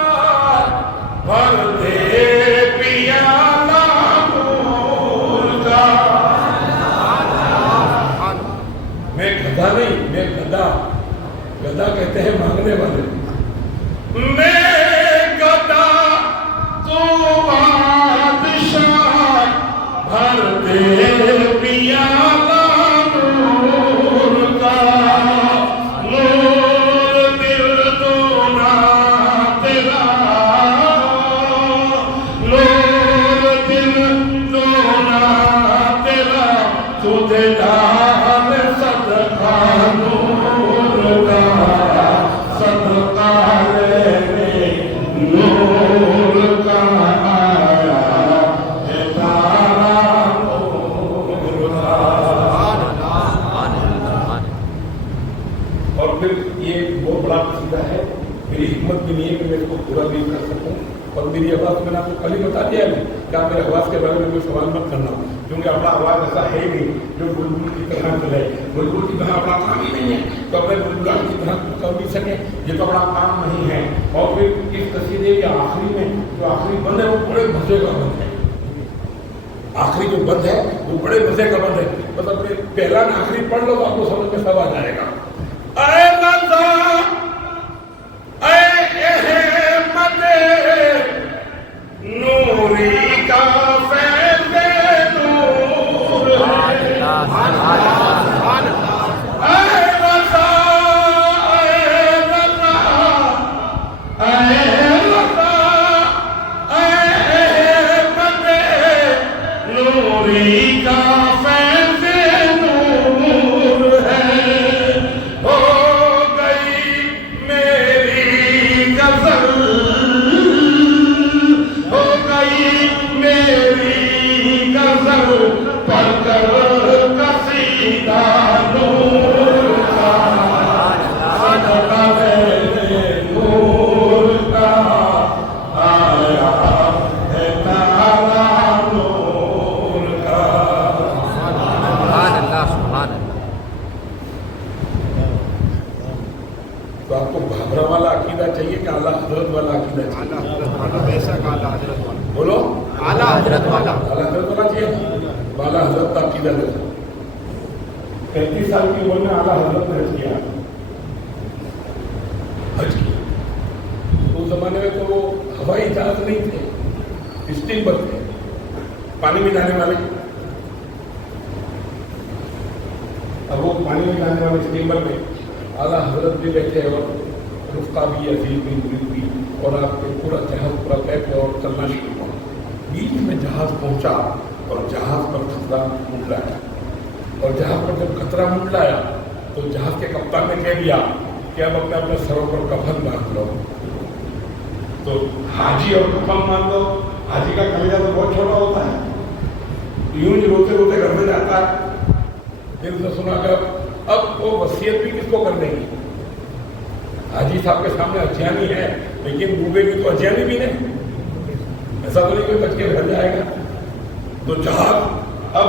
میری آواز میں نے آپ کو کل ہی بتا دیا ہے کہ آپ میرے آواز کے بارے میں کوئی سوال مت کرنا، کیونکہ اپنا آواز ایسا ہے ہی نہیں جو بلبل کی طرح چلے، بلبل کی طرح اپنا کام ہی نہیں ہے تو اپنے بلبل کی طرح کر بھی سکے، یہ تو اپنا کام نہیں ہے۔ اور پھر اس قصیدے کے آخری میں جو آخری بند ہے وہ بڑے مزے کا بند ہے، آخری جو بند ہے وہ بڑے مزے کا بند ہے، بس اپنے پہلا نہ آخری پڑھ لو تو آپ کو سمجھ میں سب آ جائے گا۔ اے رضا اے احمد نوری کا فیض نور اے رضا اے رضا اے رضا اے احمد نوری کا فیض نور ہے، ہو گئی میری غزل، ہو گئی میری غزل پڑھ کر قصیدہ نور کا، صدقہ میرے نور کا آیا ہے تارا نور کا۔ سبحان اللہ سبحان اللہ۔ تو آپ کو گھبرا والا عقیدہ چاہیے کہ اعلیٰ حضرت والا عقیدہ چاہیے؟ بولو اعلیٰ حضرت والا، اعلیٰ حضرت والا چاہیے، اعلیٰ حضرت کا عقیدہ دے۔ 35 سال کی عمر میں اعلیٰ حضرت نے حج کیا، حج کیا۔ اس زمانے میں تو وہ ہوائی جہاز نہیں تھے، اسٹیمر تھے، پانی میں جانے والے۔ اب وہ پانی میں جانے والے اسٹیمر میں اعلیٰ حضرت بھی بیٹھے اور رفقا بھی، عزیز بھی، مرید بھی، اور آپ کے پورا جہاز پورا پیک ہوا اور چلنا شروع ہوا۔ بیچ میں جہاز پہنچا اور جہاز پر خطرہ منڈلایا، اور جہاز پر جب خطرہ منڈلایا تو جہاز کے کپتان نے کہہ دیا کہ اب اپنے سروں پر کفن باندھ لو۔ تو حاجی اور کفن باندھ لو، حاجی کا کلیجہ تو بہت چھوٹا ہوتا ہے، یوں ہی روتے روتے گھر میں جاتا ہے۔ پھر اسے سنا کہ اب وہ وصیت بھی کس کو کرنے کی؟ حاجی صاحب کے سامنے اجیانی ہے، لیکن بوبے کی تو اجیانی بھی نہیں، ایسا تو نہیں کوئی بچ کے گھر جائے گا۔ تو جہاز اب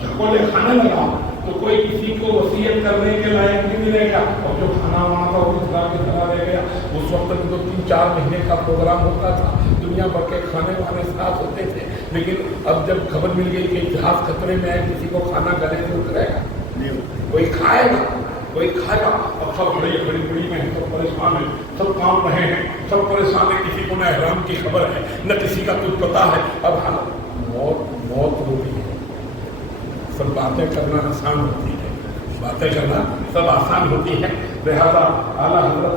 جھکولے کھانے لگا تو کوئی کسی کو وصیت کرنے کے لائق بھی نہیں رہے گا، اور جو کھانا وانا تھا وہ خراب کی طرح رہ گیا۔ اس وقت تک تو 3-4 مہینے کا پروگرام ہوتا تھا، دنیا بھر کے کھانے وانے ساتھ ہوتے تھے، لیکن اب جب خبر مل گئی کہ جہاز خطرے میں ہے، کسی کو کھانا گلے سے اترے گا، کوئی کھائے گا، کوئی کھائے گا۔ اب سب بڑی میں ہیں، سب پریشان ہیں، سب کام رہے ہیں، سب پریشان ہیں، کسی کو نہ احرام کی خبر ہے نہ کسی کا کچھ پتا ہے۔ اب موت ہوتی ہے، سب باتیں کرنا آسان ہوتی ہے، باتیں کرنا سب آسان ہوتی ہے۔ لہٰذا اعلیٰ حضرت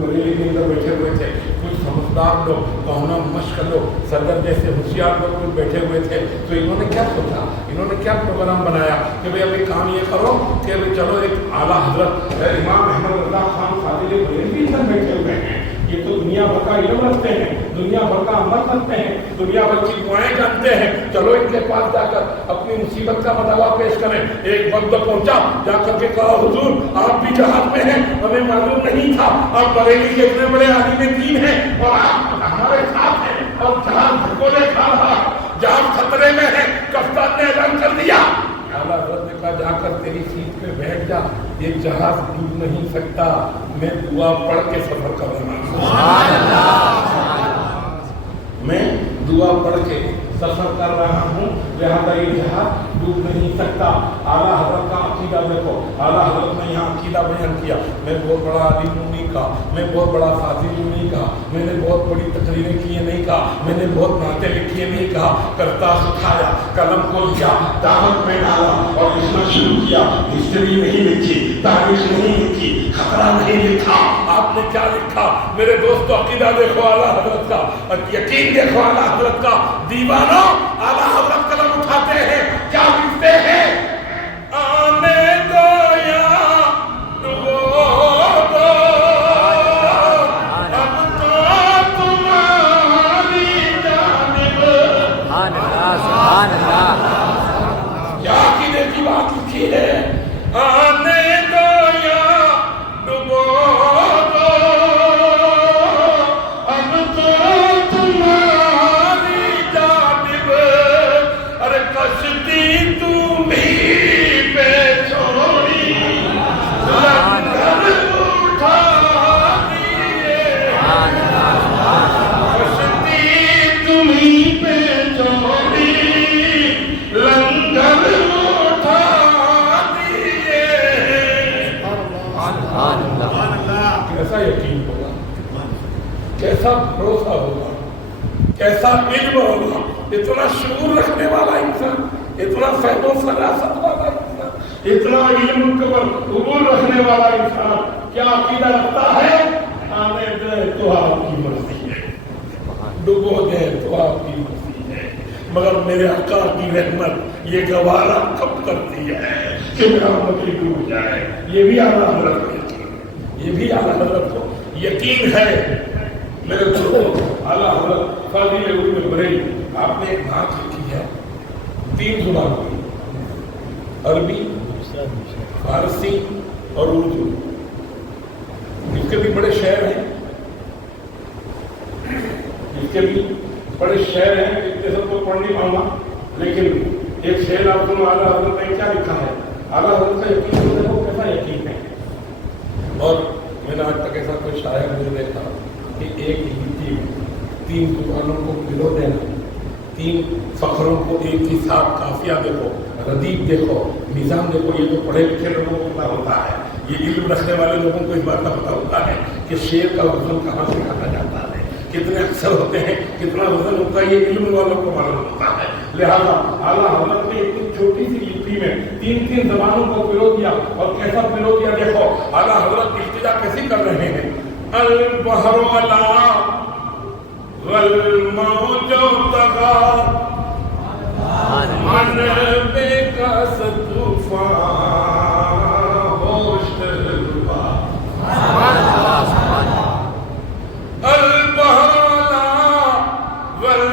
بریلی کے اندر بیٹھے ہوئے تھے، کچھ سمجھدار لوگ، کہنا مشق لوگ، صدر جیسے ہوشیار لوگ بیٹھے ہوئے تھے۔ تو انہوں نے کیا سوچا، انہوں نے کیا پروگرام بنایا کہ بھائی ابھی کام یہ کرو کہ بھائی چلو ایک اعلیٰ حضرت امام احمد رضا خان قادری بریلوی اندر بیٹھے ہوئے ہیں، یہ تو دنیا بھر کا علم رکھتے ہیں، دنیا بھر کا عمل رکھتے ہیں، دنیا بھر کی دعائیں جانتے ہیں، چلو ان کے پاس جا کر اپنی مصیبت کا مداوا پیش کریں۔ ایک وقت پہنچا، جا کر کے کہا حضور آپ بھی جہاز میں ہیں، ہمیں معلوم نہیں تھا، آپ بریلی کے اتنے بڑے عالم دین ہیں اور آپ ہمارے ساتھ ہیں، اور جہاز جھکولے کھا رہا، جہاز خطرے میں ہے۔ کپتان نے اعلان کر دیا، اعلیٰ حضرت نے کہا جا کر تیری سیٹ پہ بیٹھ جا، یہ جہاز ڈوب نہیں سکتا، میں دعا پڑھ کے سفر کروں گا، میں दुआ पढ़ के सफर कर रहा हूँ, लिहाजा ये जहाज डूब नहीं सकता। आला हज़रत का अकीदा देखो, आला हज़रत ने यहाँ अकीदा बयान किया, मैं बहुत बड़ा आलिम नहीं कहा, मैं बहुत बड़ा फाजिल नहीं कहा, मैंने बहुत बड़ी तकरीरें की नहीं कहा, मैंने बहुत नाते लिखी नहीं कहा, करतास उठाया, कलम को लिया, दावत में डाला और लिखना शुरू किया। हिस्ट्री नहीं लिखी, तारीख नहीं लिखी, खतरा नहीं लिखा। आपने क्या लिखा मेरे दोस्तों? अकीदा देखो आला हज़रत का, यकीन देखो आला हज़रत का। दीवानो आला हज़रत कलम उठाते हैं, क्या लिखते हैं? आने दो या डुबो दो, अब तो तुम्हारी जानिब। क्या अकीदे की बात लिखी है? आने दो या डुबो दो, अब तो तुम्हारी जानिब। अरे कश्ती तुम्हीं पे छोड़ी, लंगर उठा दिए। कश्ती तुम्हीं पे छोड़ी, लंगर उठा दिए। कैसा यकीन होगा, कैसा भरोसा होगा, कैसा इल्म होगा। इतना शूर रखने वाला इंसान, इतना फैज़ो फरासत वाला इंसान, इतना इल्म कबूल रखने वाला इंसान क्या अकीदा रखता है? आने दे तो आपकी मर्जी है, डुबो दे तो आपकी मर्जी है, मगर मेरे आका की रहमत ये गवारा कब करती है कि मेरा मर्जी डूब जाए। ये भी आला हज़रत को यकीन, ये भी आला हज़रत को यकीन है। मेरे दोस्तों आला हज़रत फाज़िल उम्मे बरेली, आपने एक नात लिखी है 3 ज़ुबानों की, अरबी, फारसी और उर्दू। इसके भी बड़े शेर हैं, इसके भी बड़े शेर हैं, इतने सबको पढ़ नहीं पाऊंगा, लेकिन एक शेर आप सुनो आला हज़रत ने क्या लिखा है। आला हज़रत का यकीन देखो कैसा यकीन है। और मैंने आज तक ऐसा कोई शायर नहीं देखा कि एक ही टीम 3 दुकानों को पिरो देना, 3 फखरों को एक ही साथ काफिया देखो, रदीफ देखो, निज़ाम देखो। ये तो पढ़े लिखे लोगों को पता होता है, ये इल्म रखने वाले लोगों को इस बात का पता होता है कि शेर का वजन कहाँ से काटा जाता है, कितने अक्षर होते हैं, कितना वजन होता है, ये इल्म वालों को मालूम होता है। लिहाजा आला हज़रत ने इतनी छोटी सी लिपि में 3 ज़बानों को पिरो दिया। और कैसा पिरो दिया देखो, आला हज़रत इल्तिजा कैसी कर रहे हैं। अल बहर अला वल मौजो तगा, मन बेकस तूफान होश हुआ। अल बहर अला वल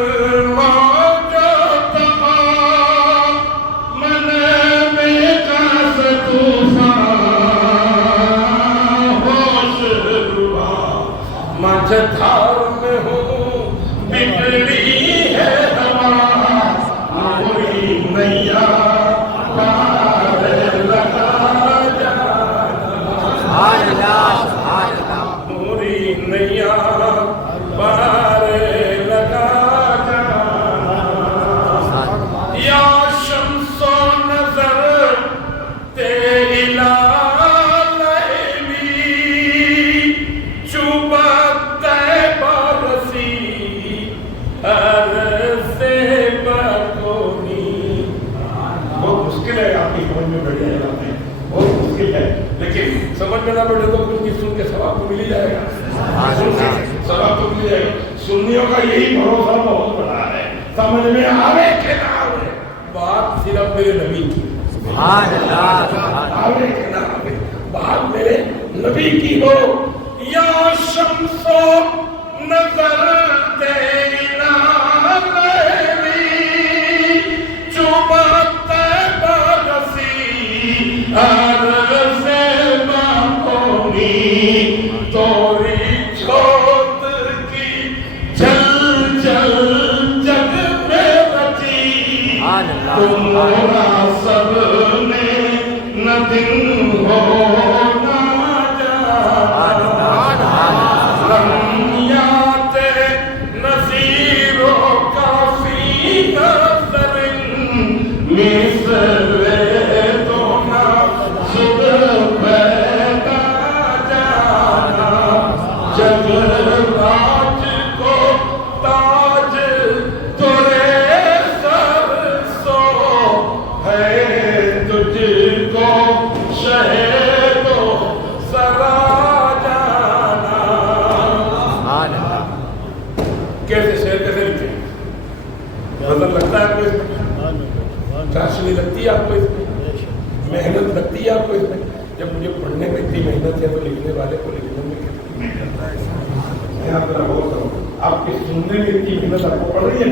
मौजो तगा, मन बेकस तूफान होश हुआ। माझधार में हूँ बिगड़ी है हवा, पूरी नैया पार लगा जाना, पूरी नैया पार लगा जाना। या शम्सो नजर तेरी लालवी, चुबते बरसी अरसे बकोनी। बहुत मुश्किल है आपकी समझ में बैठ जाएगा, बहुत मुश्किल है, लेकिन समझ में ना बैठे तो कुछ सुन के सवाब तो मिल ही जाएगा, सवाब तो मिल जाएगा। सुन्नियों का यही भरोसा बहुत बड़ा है, समझ में आवे के ना आवे, बात सिर्फ मेरे नबी की, आवे के ना आवे, बात मेरे नबी की हो। या शम्सो नजर तेरी लालवी, चुबते बरसी अरसे बकोनी। तोरी छोट की चल चल जग में रची, तुम्हारा सब ने न दिन हो ना जाना। रमियाते नज़ीरों का वजन लगता है आपको इसमें? चाशनी लगती है आपको इसमें? मेहनत लगती है आपको इसमें? जब मुझे पढ़ने में इतनी मेहनत है तो लिखने वाले को लिखने में कितनी मेहनत है? मैं आप जरा गौर करो, आपके सुनने में इतनी मेहनत आपको पड़ रही है,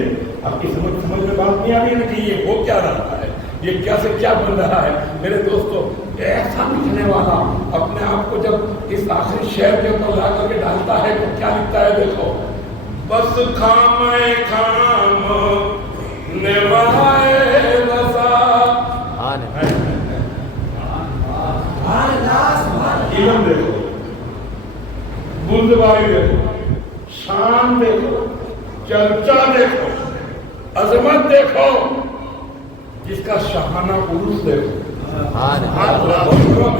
आपकी समझ में बात नहीं आ रही है कि ये हो क्या रहा है, ये क्या से क्या बन रहा है। मेरे दोस्तों, ऐसा लिखने वाला अपने आप को जब इस आखिरी शेर के ऊपर ला करके डालता है तो क्या लिखता है? देखो, बस खामे खाम निभाए रज़ा। इल्म देखो, बुर्दबारी देखो, शान देखो, चर्चा देखो, अजमत देखो, जिसका शाहाना उर्स देखो।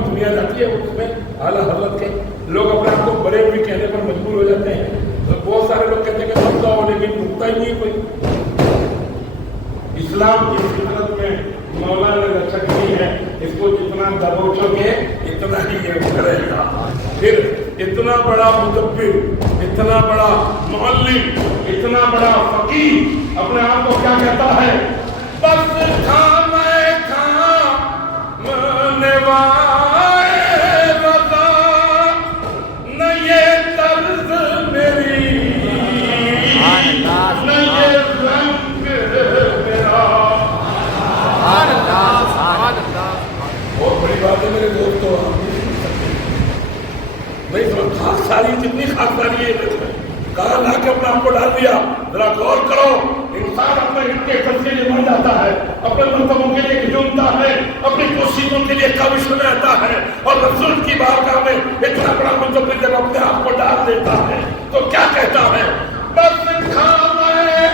दुनिया जाती है उसमें आला हजरत के लोग अपने आप को बड़े भी कहने पर मजबूर हो जाते हैं। तो बहुत सारे लोग कहते हैं कि नुक्ता हो, लेकिन नुक्ता ही नहीं कोई। इस्लाम की फितरत में मौलाना ने रक्षा की है, इसको जितना दबोचोगे इतना ही ये करेगा। फिर इतना बड़ा मुदब्बिर, इतना बड़ा मुअल्लिम, इतना बड़ा फकीह अपने आप को क्या कहता है? बस खामे खाम निभाए रज़ा, न ये तर्ज मेरी, न ये रंग मेरा। बहुत बड़ी बात है मेरे दोस्तों, नहीं समझ खाकसारी कितनी खाकसारी है। कहा ला के अपने आप को डाल दिया। जरा गौर करो, इंसान अपने इनके खर्च के लिए मर जाता है, अपने मरतबों के लिए झूमता है, अपनी कोशिशों के लिए काबिश में रहता है, और रसूल की बारगाह में इतना बड़ा मुतब्बिर जब अपने आप को डाल देता है तो क्या कहता है? बस खामे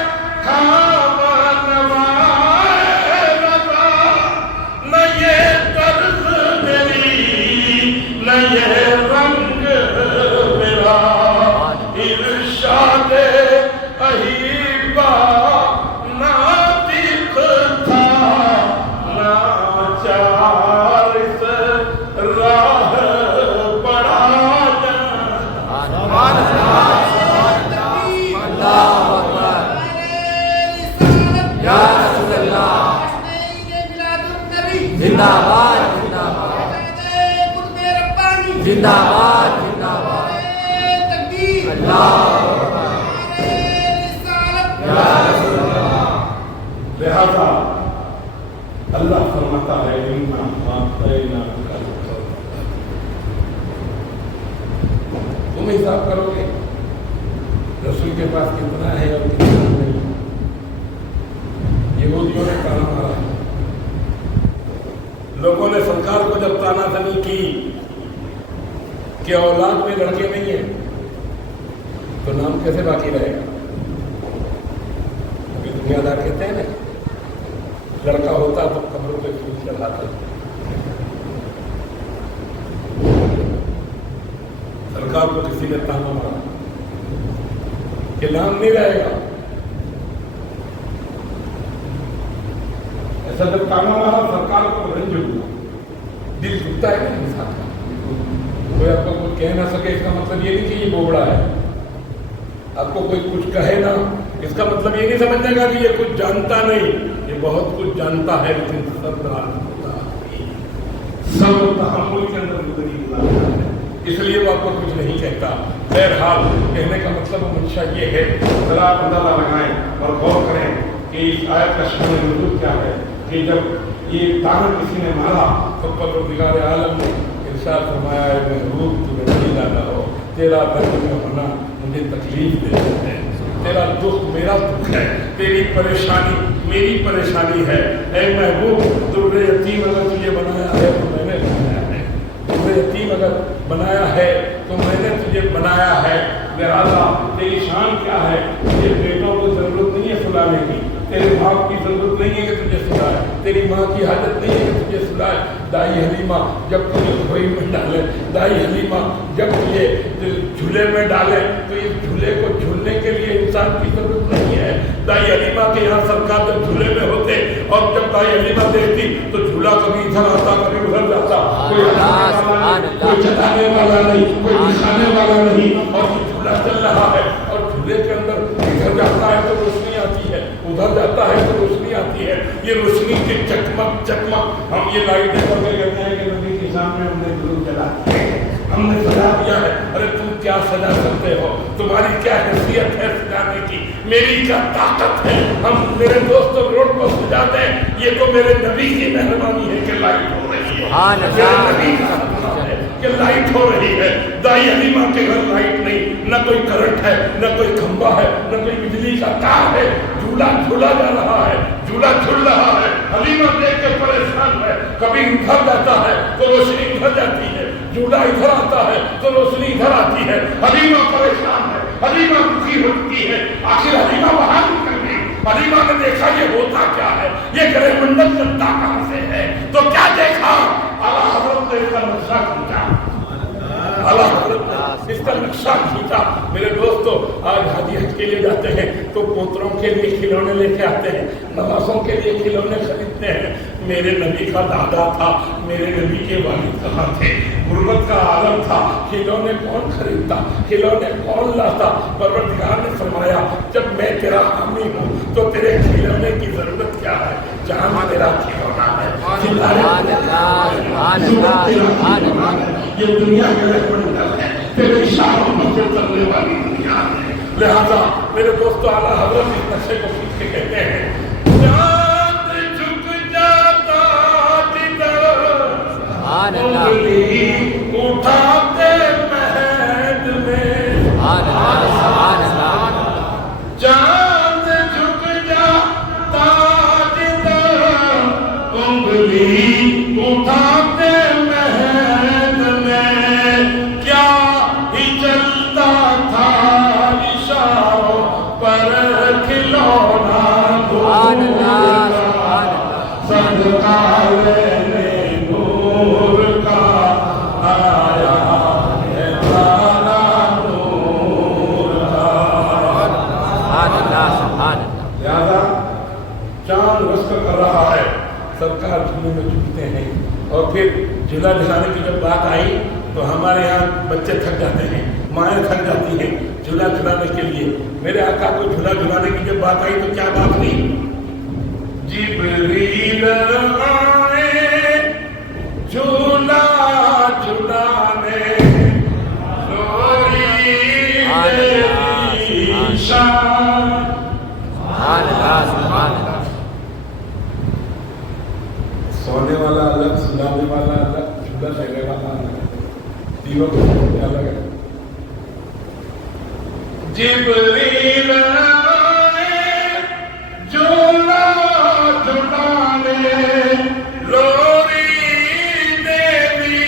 खाम निभाए रज़ा, न ये तर्ज मेरी, न ये रंग मेरा। इरशाद अहीबा ना दिखता, ना चारिस राह बड़ा जिंदाबाद जिंदाबाद जिंदाबाद जिंदाबाद लिहाजा अल्लाह फरमाता है, तुम हिसाब करोगे रसूल के पास कितना है और कितना नहीं। यहूदियों ने ताना मारा, लोगों ने सरकार को जब तानाशाही की कि औलाद में लड़के नहीं है तो नाम कैसे बाकी रहेगा? अभी दुनियादार कहते हैं ना, लड़का होता तो कब्रों पे फूल चढ़ाते। सरकार को किसी ने ताना मारा कि नाम नहीं रहेगा। ऐसा जब ताना मारा सरकार को रंज हुआ, दिल टूटता है ना इंसान का। कोई आपको कुछ कह ना सके इसका मतलब ये नहीं कि ये बोबड़ा है। आपको कोई कुछ कहे ना, इसका मतलब ये नहीं समझने का कि ये कुछ जानता नहीं, ये बहुत कुछ जानता है, लेकिन सब तहम्मुल के अंदर जिंदगी गुजारता है, इसलिए वो आपको कुछ नहीं कहता। बहरहाल कहने का मतलब मंशा ये है, जरा आप अंदाजा लगाएं और गौर करें कि इस आयत का शान नुज़ूल क्या है। कि जब ये ताना किसी ने मारा तो परवरदिगार आलम ने इरशाद फरमाया है, महबूब तुम्हें नहीं लाना हो, तेरा दर्द में होना मुझे तकलीफ देता है, तेरा दुख मेरा दुख है, तेरी परेशानी मेरी परेशानी है। ऐ महबूब, दुर्रे यतीम अगर तुझे बनाया है तो मैंने बनाया है, दुर्रे यतीम अगर बनाया है तो मैंने तुझे बनाया है। लिहाजा तेरी शान क्या है? तेरे बेटों को जरूरत नहीं है सुलाने की, तेरे बाप की जरूरत नहीं है कि तुझे सुलाए, तेरी माँ की हाजत नहीं है कि तुझे सुलाए। दाई हलीमा जब तुझे खोई में डाले, दाई हलीमा जब तुझे झूले में डाले तो इस झूले को झूलने के लिए इंसान की जरूरत नहीं है। दाई हलीमा के यहाँ सरकार जब झूले में होते और जब दाई हलीमा देखती तो झूला कभी इधर आता कभी उधर जाता, कोई चलाने वाला नहीं, कोई दिखाने वाला नहीं, और झूला चल रहा है और झूले के अंदर इधर जाता है तो रोशनी आती है, उधर जाता है तो रोशनी आती है, ये रोशनी की चकमक चकमक। हम ये लाइटें पकड़ कहते हैं कि नबी के सामने हमने जरूर जला हमने सजा दिया है। अरे तुम क्या सजा सकते हो, तुम्हारी क्या हैसियत है सजाने की, मेरी क्या ताकत है। हम मेरे दोस्तों रोड पर सजा दें, ये तो मेरे नबी की मेहरबानी है कि लाइट हो रही है, मेरे नबी का है कि लाइट हो रही है। दाई हलीमा के घर लाइट नहीं, न कोई करंट है, न कोई खंबा है, न कोई बिजली का तार है, झूला झूला जा रहा है, झूला झूल रहा है। हलीमा देख के परेशान है, कभी उधर जाता है तो रोशनी उधर जाती है, झूला इधर आता है तो रोशनी इधर आती है। हलीमा परेशान है, हलीमा दुखी होती है, आखिर हलीमा बाहर निकल गई। हलीमा ने देखा ये होता क्या है, ये ग्रह मंडल जनता कहां से है, तो क्या देखा, आला हजरत ने इसका नक्शा खींचा, आला हजरत ने इसका नक्शा खींचा। मेरे दोस्तों आज हाजी हज के लिए जाते हैं तो पोतरों के लिए खिलौने लेके आते हैं, नवासों के लिए खिलौने खरीदते हैं। मेरे नबी का दादा था, मेरे नबी के वालिद कहाँ थे, गुर्बत का आलम था, खिलौने कौन खरीदता, खिलौने कौन लाता। परवरदिगार ने फरमाया जब मैं तेरा हामी हूँ तो तेरे खिलौने की जरूरत क्या है, जहाँ तेरा खिलौना है। ये दुनिया के मंडल है, तेरे इशारों में चलने वाली दुनिया है। लिहाजा मेरे दोस्तों आला हजरत इस नक्शे को खींच के कहते हैं चाँद झुक जाता जिधर उंगली उठाते महद में, चाँद झुक जाता जिधर उंगली उठाते महद में, क्या ही चलता था इशारों पर खिलौना सदका लेने नूर का आया है तारा नूर का। लिहाजा चांद रस्क कर रहा है, सरकार झूले में झूलते हैं। और फिर झूला झुलाने की जब बात आई तो हमारे यहाँ बच्चे थक जाते हैं, माएँ थक जाती हैं झूला झुलाने के लिए। मेरे आका को झूला झुलाने की जब बात आई तो क्या बात हुई, जिब्रील आए झूला झुलाने सोने वाला अलग, सुलाने वाला अलग, झूला लगने वाला अलग, तीनों को अलग है। जिब्रील आए झूला झुलाने लोरी देवी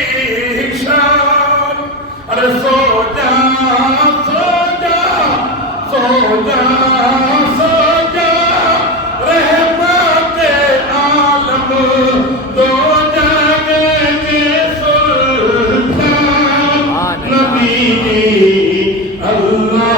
शान। अरे सो जा सो जा सो जा सो जा रहमत आलम दो जगह के सुल्तान नबी अल्लाह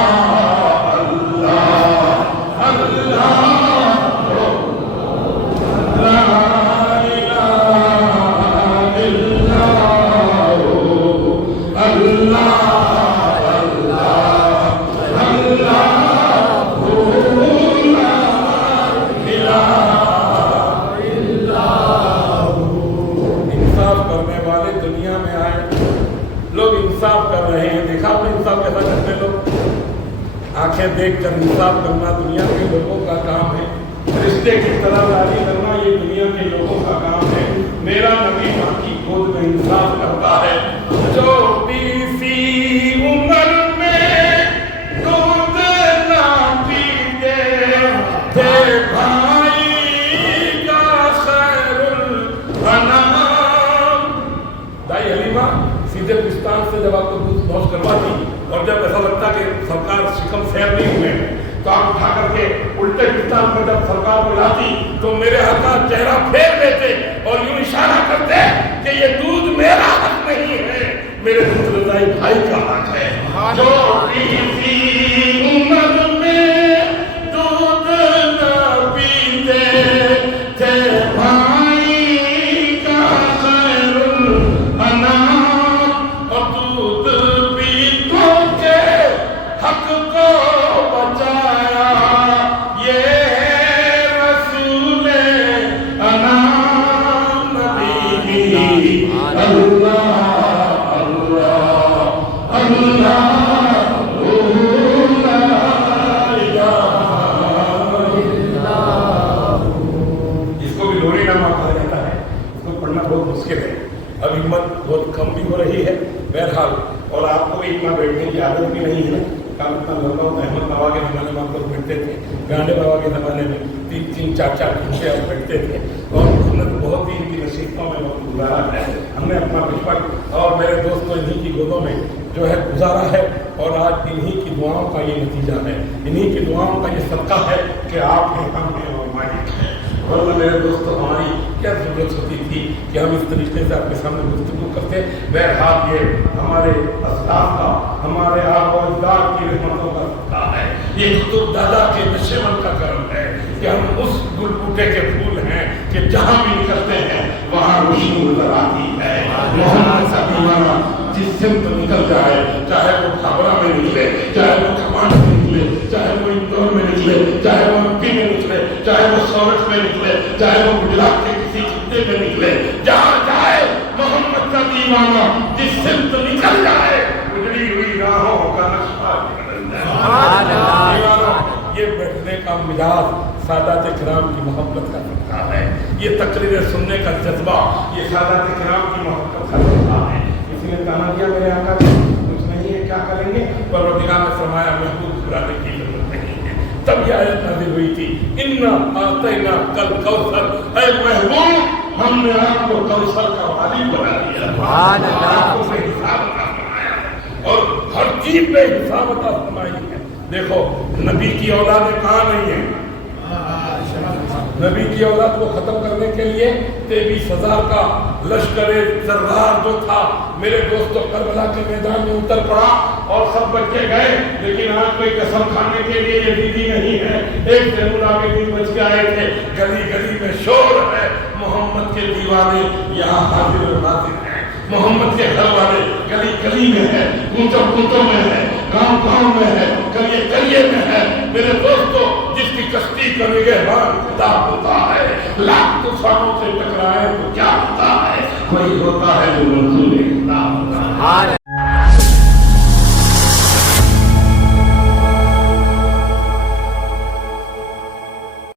आंखें देख कर इंसाफ करना दुनिया के लोगों का काम है, रिश्ते की तरहदारी करना ये दुनिया के लोगों का काम है। मेरा नबी माँ की गोद में इंसाफ करता है। छोटी सी उम्र में दूध ना पीते थे भाई का खैरुल अनाम। दाई हलीमा सीधे पिस्तान से जब आपको दूध नौश करवाती और जब ऐसा लगता कि सरकार शिकम सैर नहीं हुए तो आप उठा करके उल्टे पिस्तान में जब सरकार को लाती तो मेरे हाथ का चेहरा फेर देते और यूं इशारा करते कि ये दूध मेरा हक नहीं है, मेरे दूध रजाई भाई का हक है। जो सी उम्र में दूध न पीते थे भाई का खैरुल अनाम, और दूध पीतों के हक को बचाया ये अब हिम्मत बहुत कम भी हो रही है बहरहाल, और आपको इतना बैठने की आदत भी नहीं है। काम इतना लंबा होता है। अहमद बाबा के ज़माने में आप लोग बैठते थे, गांडे बाबा के ज़माने में 3-3, 4-4 घंटे आप बैठते थे, और हमने बहुत ही इनकी नसीहतों में वक्त गुजारा है। हमने अपना बचपन और मेरे दोस्तों इन्हीं की गोदों में जो है गुजारा है, और आज इन्हीं की दुआओं का ये नतीजा है, इन्हीं की दुआओं का ये सदका है कि आप हैं, हम हैं और मालिक हैं। और मेरे दोस्तों, हमारी क्या ज़रूरत होती थी कि हम इस तरीके से आपके सामने गुफ्तगू करते। बहरहाल ये हमारे असलाफ का, हमारे आप और अजदाद की रहमतों का सदका है, ये कुतुब दादा के नशेमन का करम है कि हम उस गुल बूटे के फूल हैं कि जहाँ भी निकलते हैं वहाँ रोशनी नजर आती है। मोहम्मद का दीवाना जिस सिमत निकल जाए, चाहे वो खाबरा में निकले, चाहे वो कमांड में निकले, चाहे वो इंदौर में निकले, चाहे वो एमपी में निकले, चाहे वो सोरठ में निकले, चाहे वो गुजरात के किसी खित्ते में निकले, जहाँ जाए मोहम्मद का दीवाना जिस सिमत निकल जाए, उजड़ी हुई राहों का नक्शा निकल जाए। ये बैठने का मिजाज सादात किराम की मोहब्बत का सदका है, ये तकरीरें सुनने का जज्बा ये सादात किराम की मोहब्बत का सदका है। इसलिए ताना दिया मेरे आका ने, कुछ नहीं है क्या करेंगे, परवरदिगार ने फरमाया महबूब घबराने की जरूरत नहीं है। तब ये आयत नाज़िल हुई थी, इन्ना आतैना कल कौसर, ऐ महबूब हमने आपको कौसर का वाली बना दिया, आपको हिसाब अता फरमाया है और हर चीज पे हिसाब अता फरमाई है। देखो नबी की औलाद कहाँ नहीं है, नबी की औलाद को खत्म करने के लिए 23,000 का लश्कर सरदार जो था मेरे दोस्तों करबला के मैदान में उतर पड़ा और सब बच्चे गए, लेकिन आज कोई कसम खाने के लिए यजीदी नहीं है। एक जमुना के दिन बच के आए थे, गली गली में शोर है, मोहम्मद के दीवाने यहाँ हाजिर और नाजिर हैं, मोहम्मद के घर वाले गली गली में है, कूचों कूचों में है, गांव गांव में है, करिए करिए में है। मेरे दोस्तों, जिसकी कश्ती का निगहबान खुदा होता है, लाख तूफानों से टकराए तो क्या होता है, कोई होता है जो मंजूर खुदा होता है।